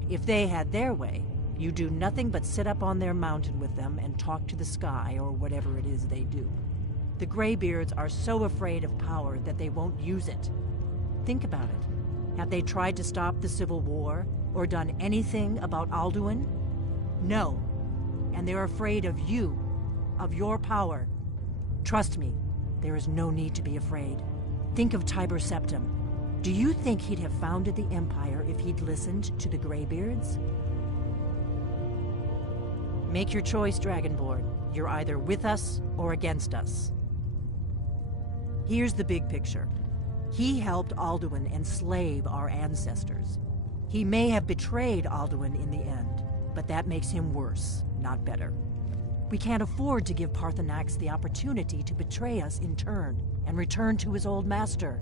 If they had their way, you do nothing but sit up on their mountain with them and talk to the sky or whatever it is they do. The Greybeards are so afraid of power that they won't use it. Think about it. Have they tried to stop the Civil War or done anything about Alduin? No. And they're afraid of you, of your power. Trust me, there is no need to be afraid. Think of Tiber Septim. Do you think he'd have founded the Empire if he'd listened to the Greybeards? Make your choice, Dragonborn. You're either with us or against us. Here's the big picture. He helped Alduin enslave our ancestors. He may have betrayed Alduin in the end, but that makes him worse, not better. We can't afford to give Parthenax the opportunity to betray us in turn and return to his old master.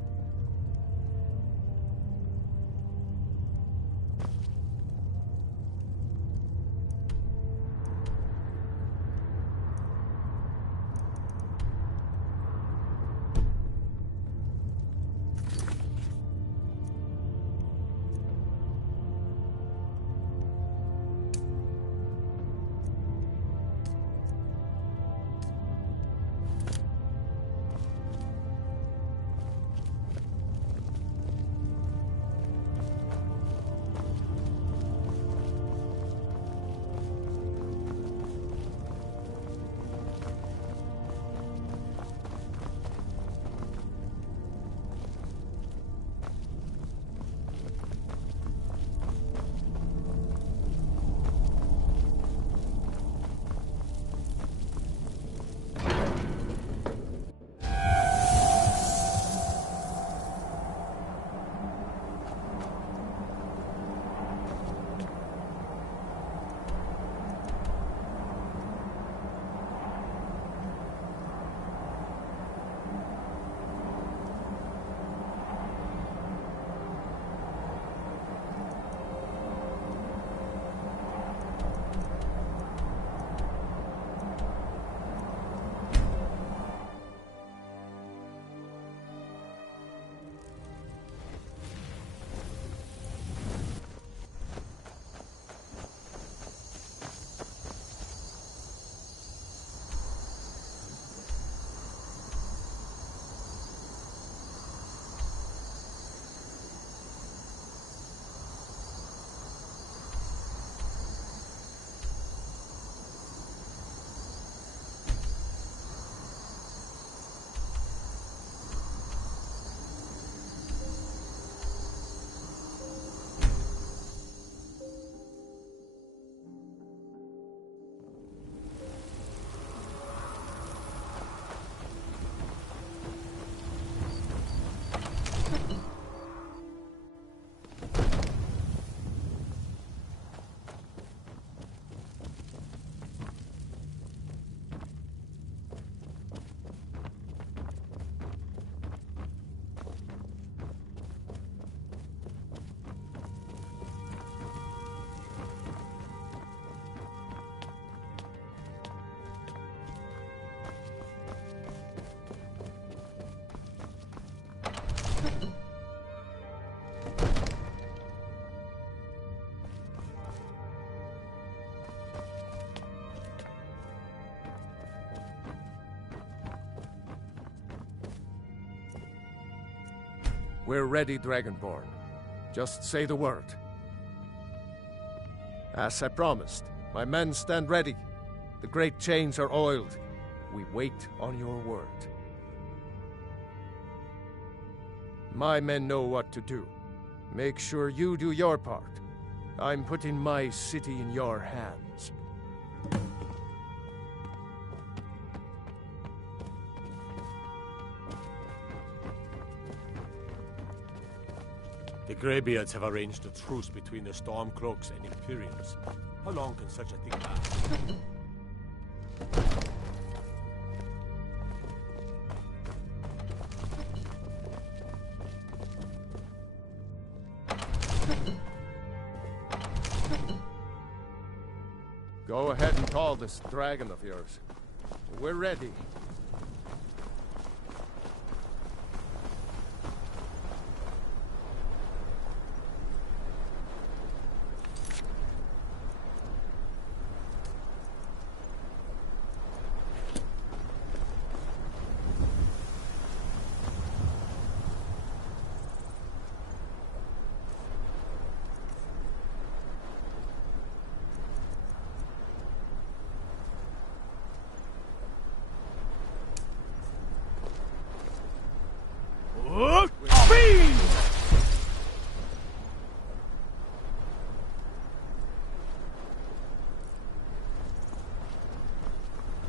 We're ready, Dragonborn. Just say the word. As I promised, my men stand ready. The great chains are oiled. We wait on your word. My men know what to do. Make sure you do your part. I'm putting my city in your hands. The Greybeards have arranged a truce between the Stormcloaks and Imperials. How long can such a thing last? Go ahead and call this dragon of yours. We're ready.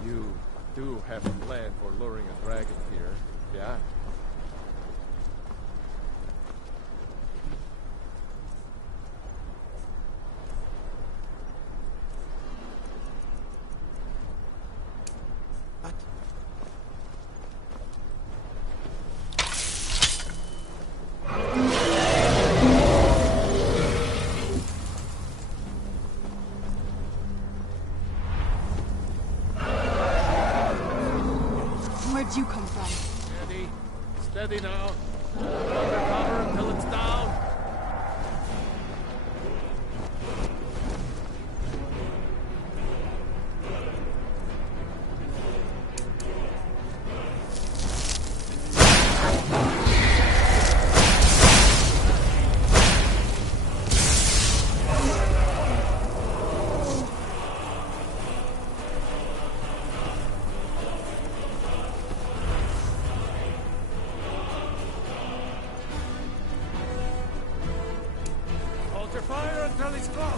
You do have a plan for luring a dragon here, yeah? Where'd you come from? Steady. Steady now. Undercover until it's down. Fire until he's close.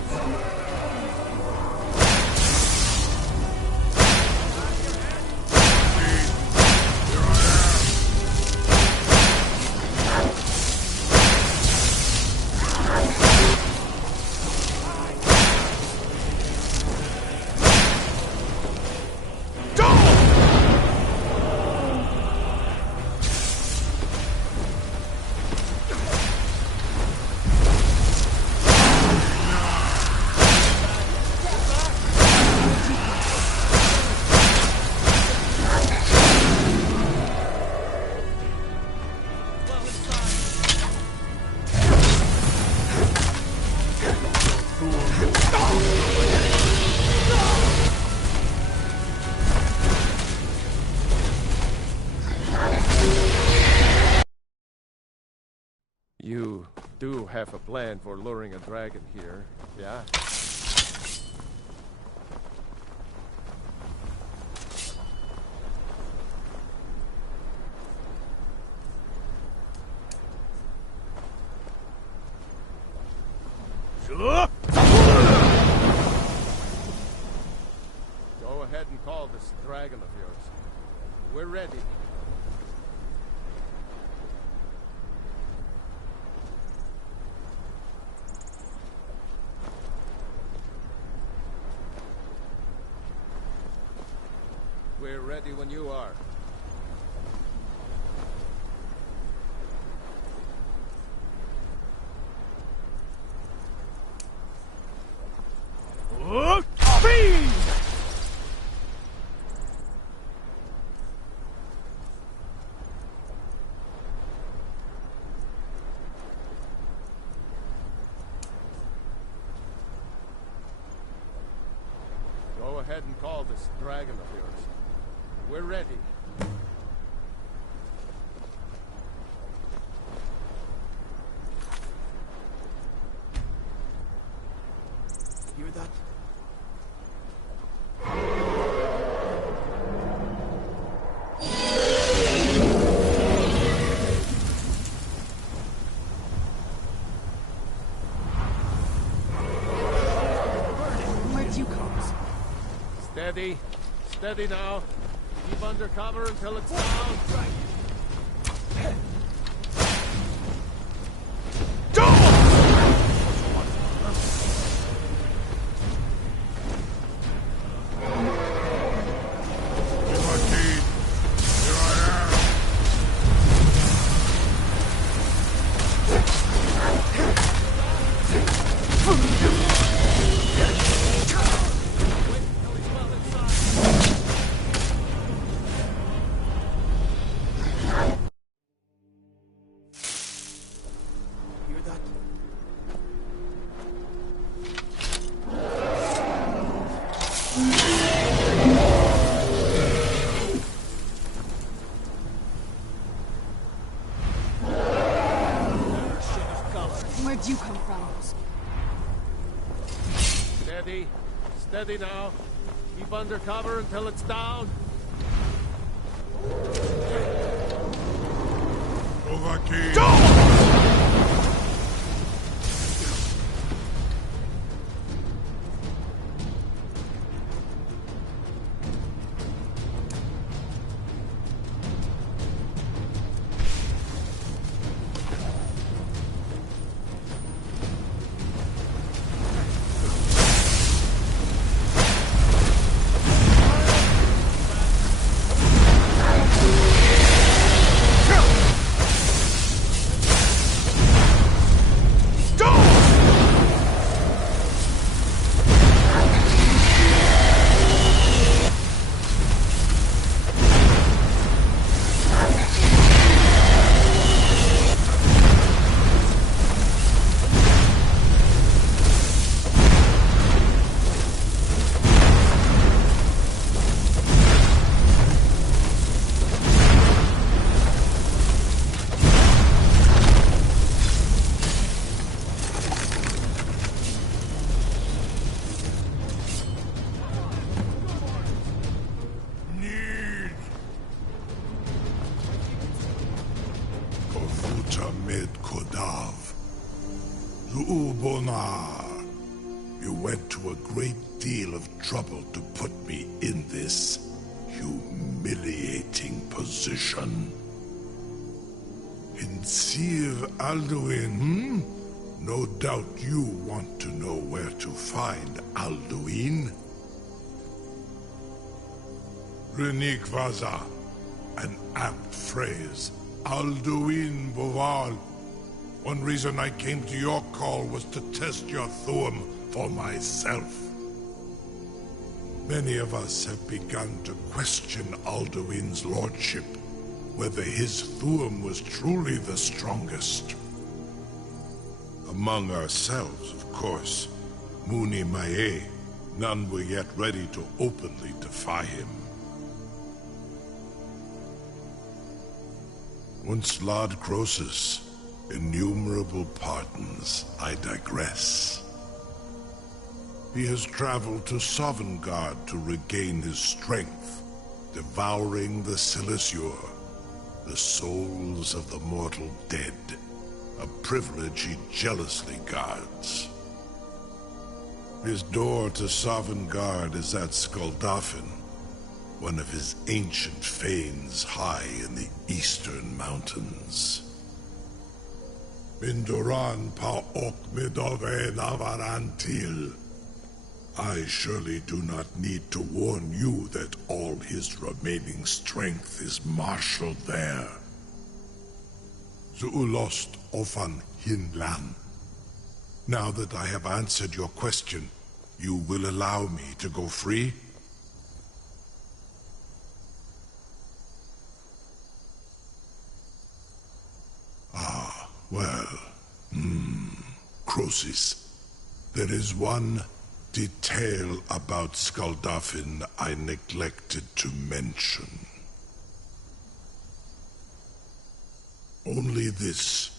You do have a plan for luring a dragon here, yeah? Go ahead and call this dragon of yours. We're ready. We're ready when you are. Speed! Go ahead and call this dragon of yours. We're ready. Steady. Steady now. Keep under cover until it's down. Hear that? Where'd you come from? Steady. Steady now. Keep under cover until it's down. You went to a great deal of trouble to put me in this humiliating position. In Sir Alduin, No doubt you want to know where to find Alduin. Renik Vaza, an apt phrase. Alduin Boval. One reason I came to your call was to test your Thuum for myself. Many of us have begun to question Alduin's lordship, whether his Thuum was truly the strongest. Among ourselves, of course, Muni Mae, none were yet ready to openly defy him. Once Lord Croesus, innumerable pardons, I digress. He has traveled to Sovngarde to regain his strength, devouring the Silesure, the souls of the mortal dead, a privilege he jealously guards. His door to Sovngarde is at Skuldafn, one of his ancient fanes high in the eastern mountains. Mindoran pa ok midove navarantil. I surely do not need to warn you that all his remaining strength is marshaled there. Zuulost ofan hinlan. Now that I have answered your question, you will allow me to go free? Ah, well, Croesus, there is one detail about Skuldafn I neglected to mention. Only this.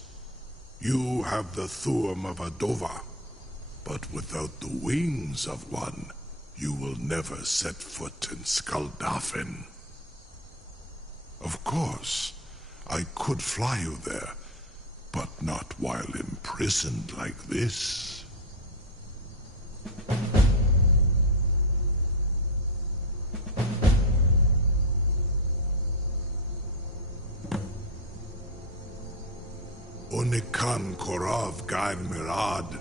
You have the Thuum of a Dova, but without the wings of one, you will never set foot in Skuldafn. Of course, I could fly you there, but not while imprisoned like this. Onikan Korav Gain Mirad.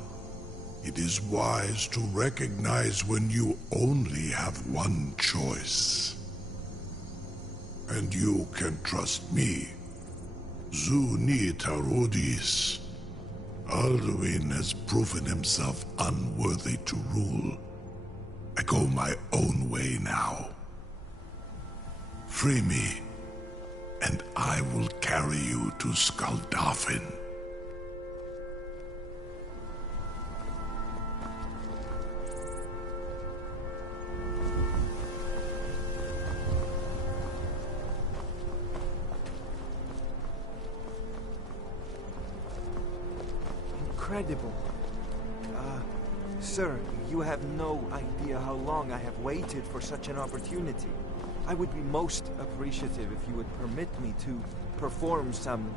It is wise to recognize when you only have one choice. And you can trust me. Zuni Tarodis. Alduin has proven himself unworthy to rule. I go my own way now. Free me, and I will carry you to Skaldafin. Incredible. Sir, you have no idea how long I have waited for such an opportunity. I would be most appreciative if you would permit me to perform some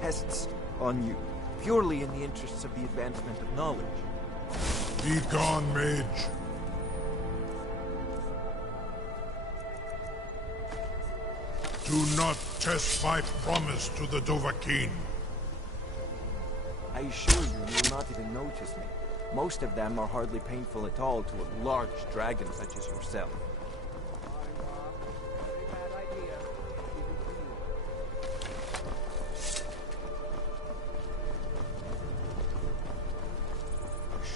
tests on you, purely in the interests of the advancement of knowledge. Be gone, mage. Do not test my promise to the Dovahkiin. I assure you, you will not even notice me. Most of them are hardly painful at all to a large dragon such as yourself.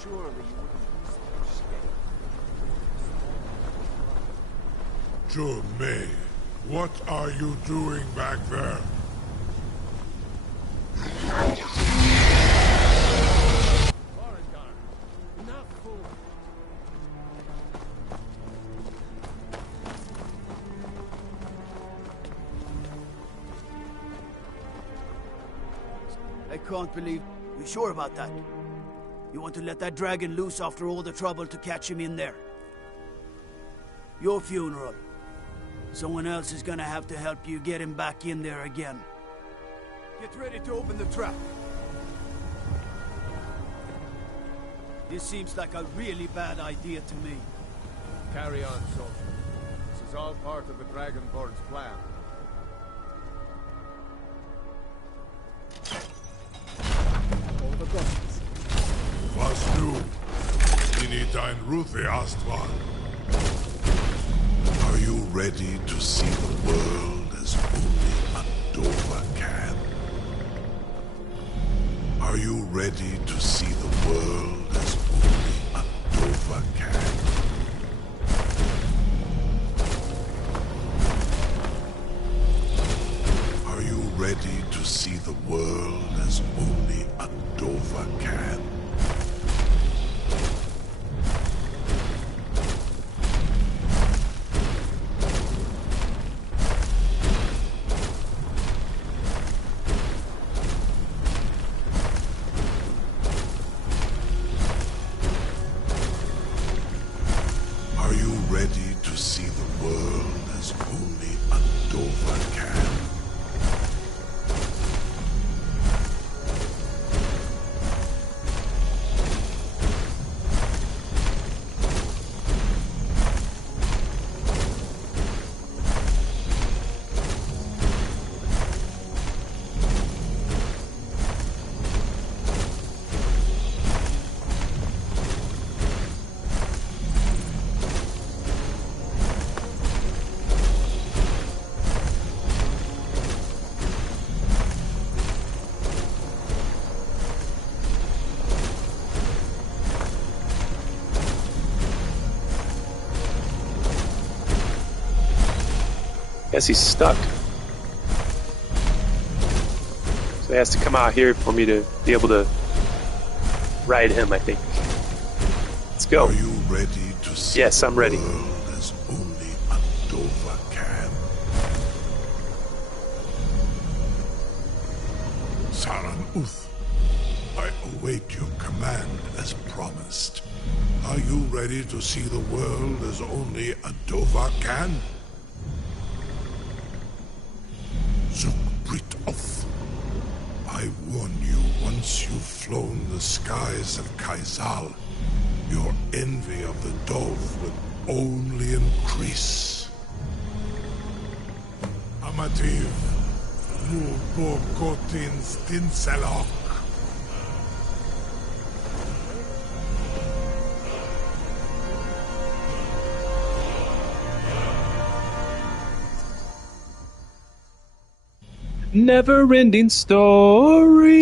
Surely you wouldn't be so scared. Jumei, what are you doing back there? I can't believe... You sure about that? You want to let that dragon loose after all the trouble to catch him in there? Your funeral. Someone else is gonna have to help you get him back in there again. Get ready to open the trap. This seems like a really bad idea to me. Carry on, soldier. This is all part of the Dragonborn's plan. All the guns. Was du? Ini dein Ruthi Astval. Are you ready to see the world as only a Dova can? Are you ready to see the world as only a Dova can? Are you ready to see the world as only a Dova can? Guess he's stuck. So he has to come out here for me to be able to ride him, I think. Let's go. Are you ready to see yes, I'm ready. The world as only a Dova can? Saran Uth, I await your command as promised. Are you ready to see the world as only a Dova can? Zukbrit Oth, I warn you, once you've flown the skies of Kaizal, your envy of the Dove will only increase. Amativ, Nubo Kotin Stinselok. Never-ending story.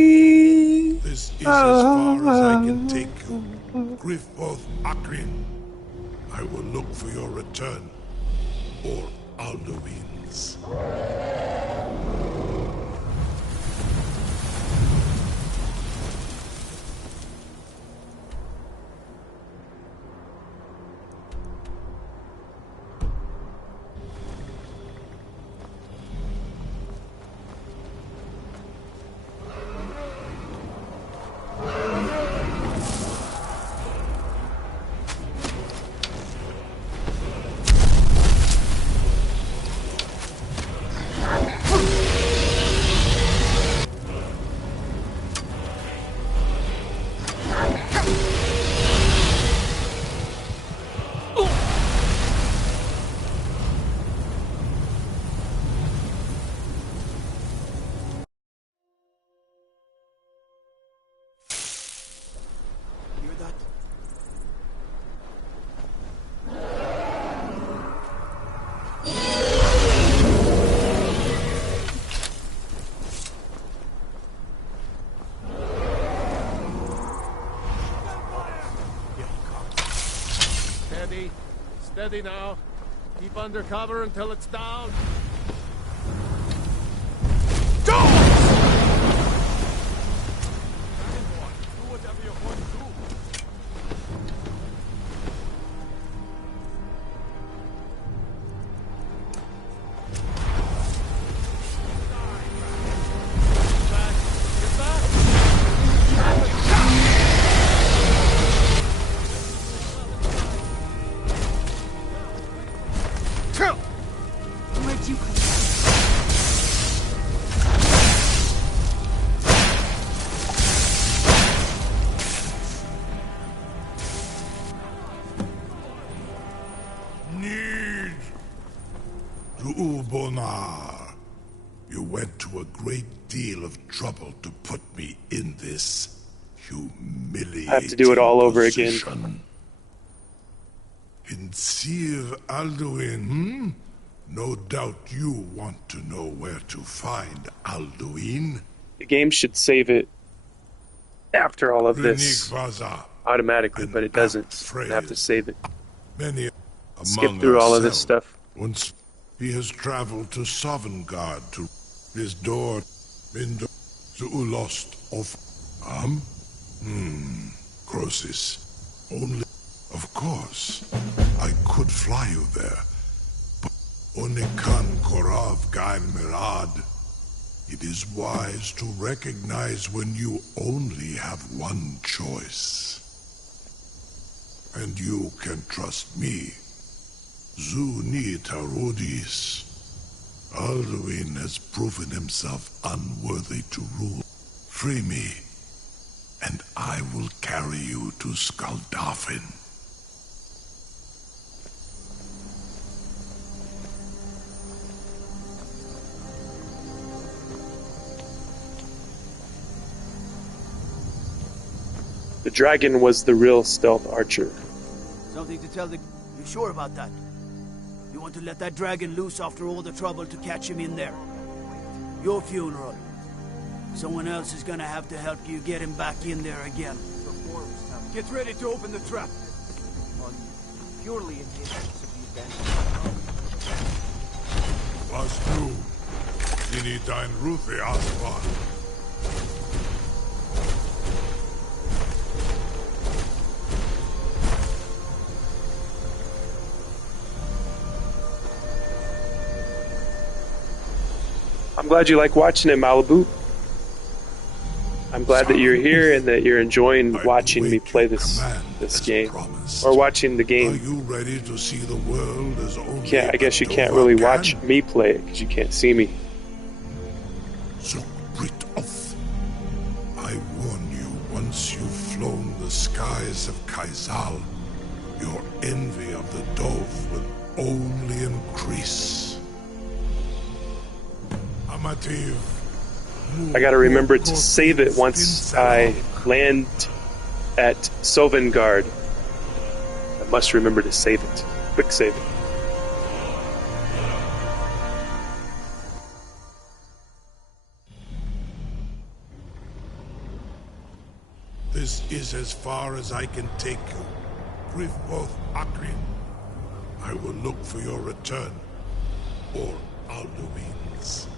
This is as far as I can take you. Griffboth Akrin. I will look for your return. Or Alduin's. Steady now. Keep under cover until it's down. Where'd you come from? Need to Ubonar. You went to a great deal of trouble to put me in this humiliating I have to do it all over position. again. In Sir Alduin, No doubt you want to know where to find Alduin. The game should save it after all of this automatically, but it doesn't. I have to save it. Many Skip through all of this stuff. Once he has traveled to Sovngarde to his door into the Ulost of Crosis. Only, of course, I could fly you there. But Onikan Korav Gain Mirad, it is wise to recognize when you only have one choice. And you can trust me. Zuni Tarudis. Alduin has proven himself unworthy to rule. Free me, and I will carry you to Skaldafin. The dragon was the real stealth archer. Something to tell the... You sure about that? You want to let that dragon loose after all the trouble to catch him in there? Your funeral. Someone else is gonna have to help you get him back in there again. Get ready to open the trap. Purely in the interest of the event. Was du, Dini dein Ruthi Aspan. I'm glad you like watching it, Malibu. I'm glad that you're here and that you're enjoying watching me play this game, or watching the game. Are you ready to see the world as only I guess you can't really watch me play it because you can't see me. I warn you, once you've flown the skies of Kaisal, your envy of the Dove will only increase. Amativ. I gotta remember to save it once I land at Sovngarde. I must remember to save it. Quick save it. This is as far as I can take you. Grifboth Akrin. I will look for your return, or Alduin's.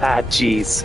Ah, jeez.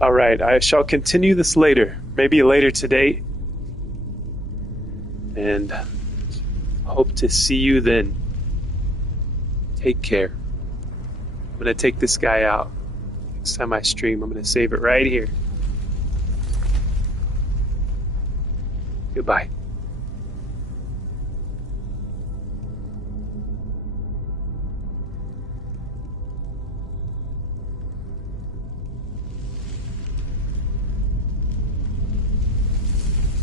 Alright, I shall continue this later. Maybe later today. And hope to see you then. Take care. I'm going to take this guy out. Next time I stream, I'm going to save it right here. Goodbye.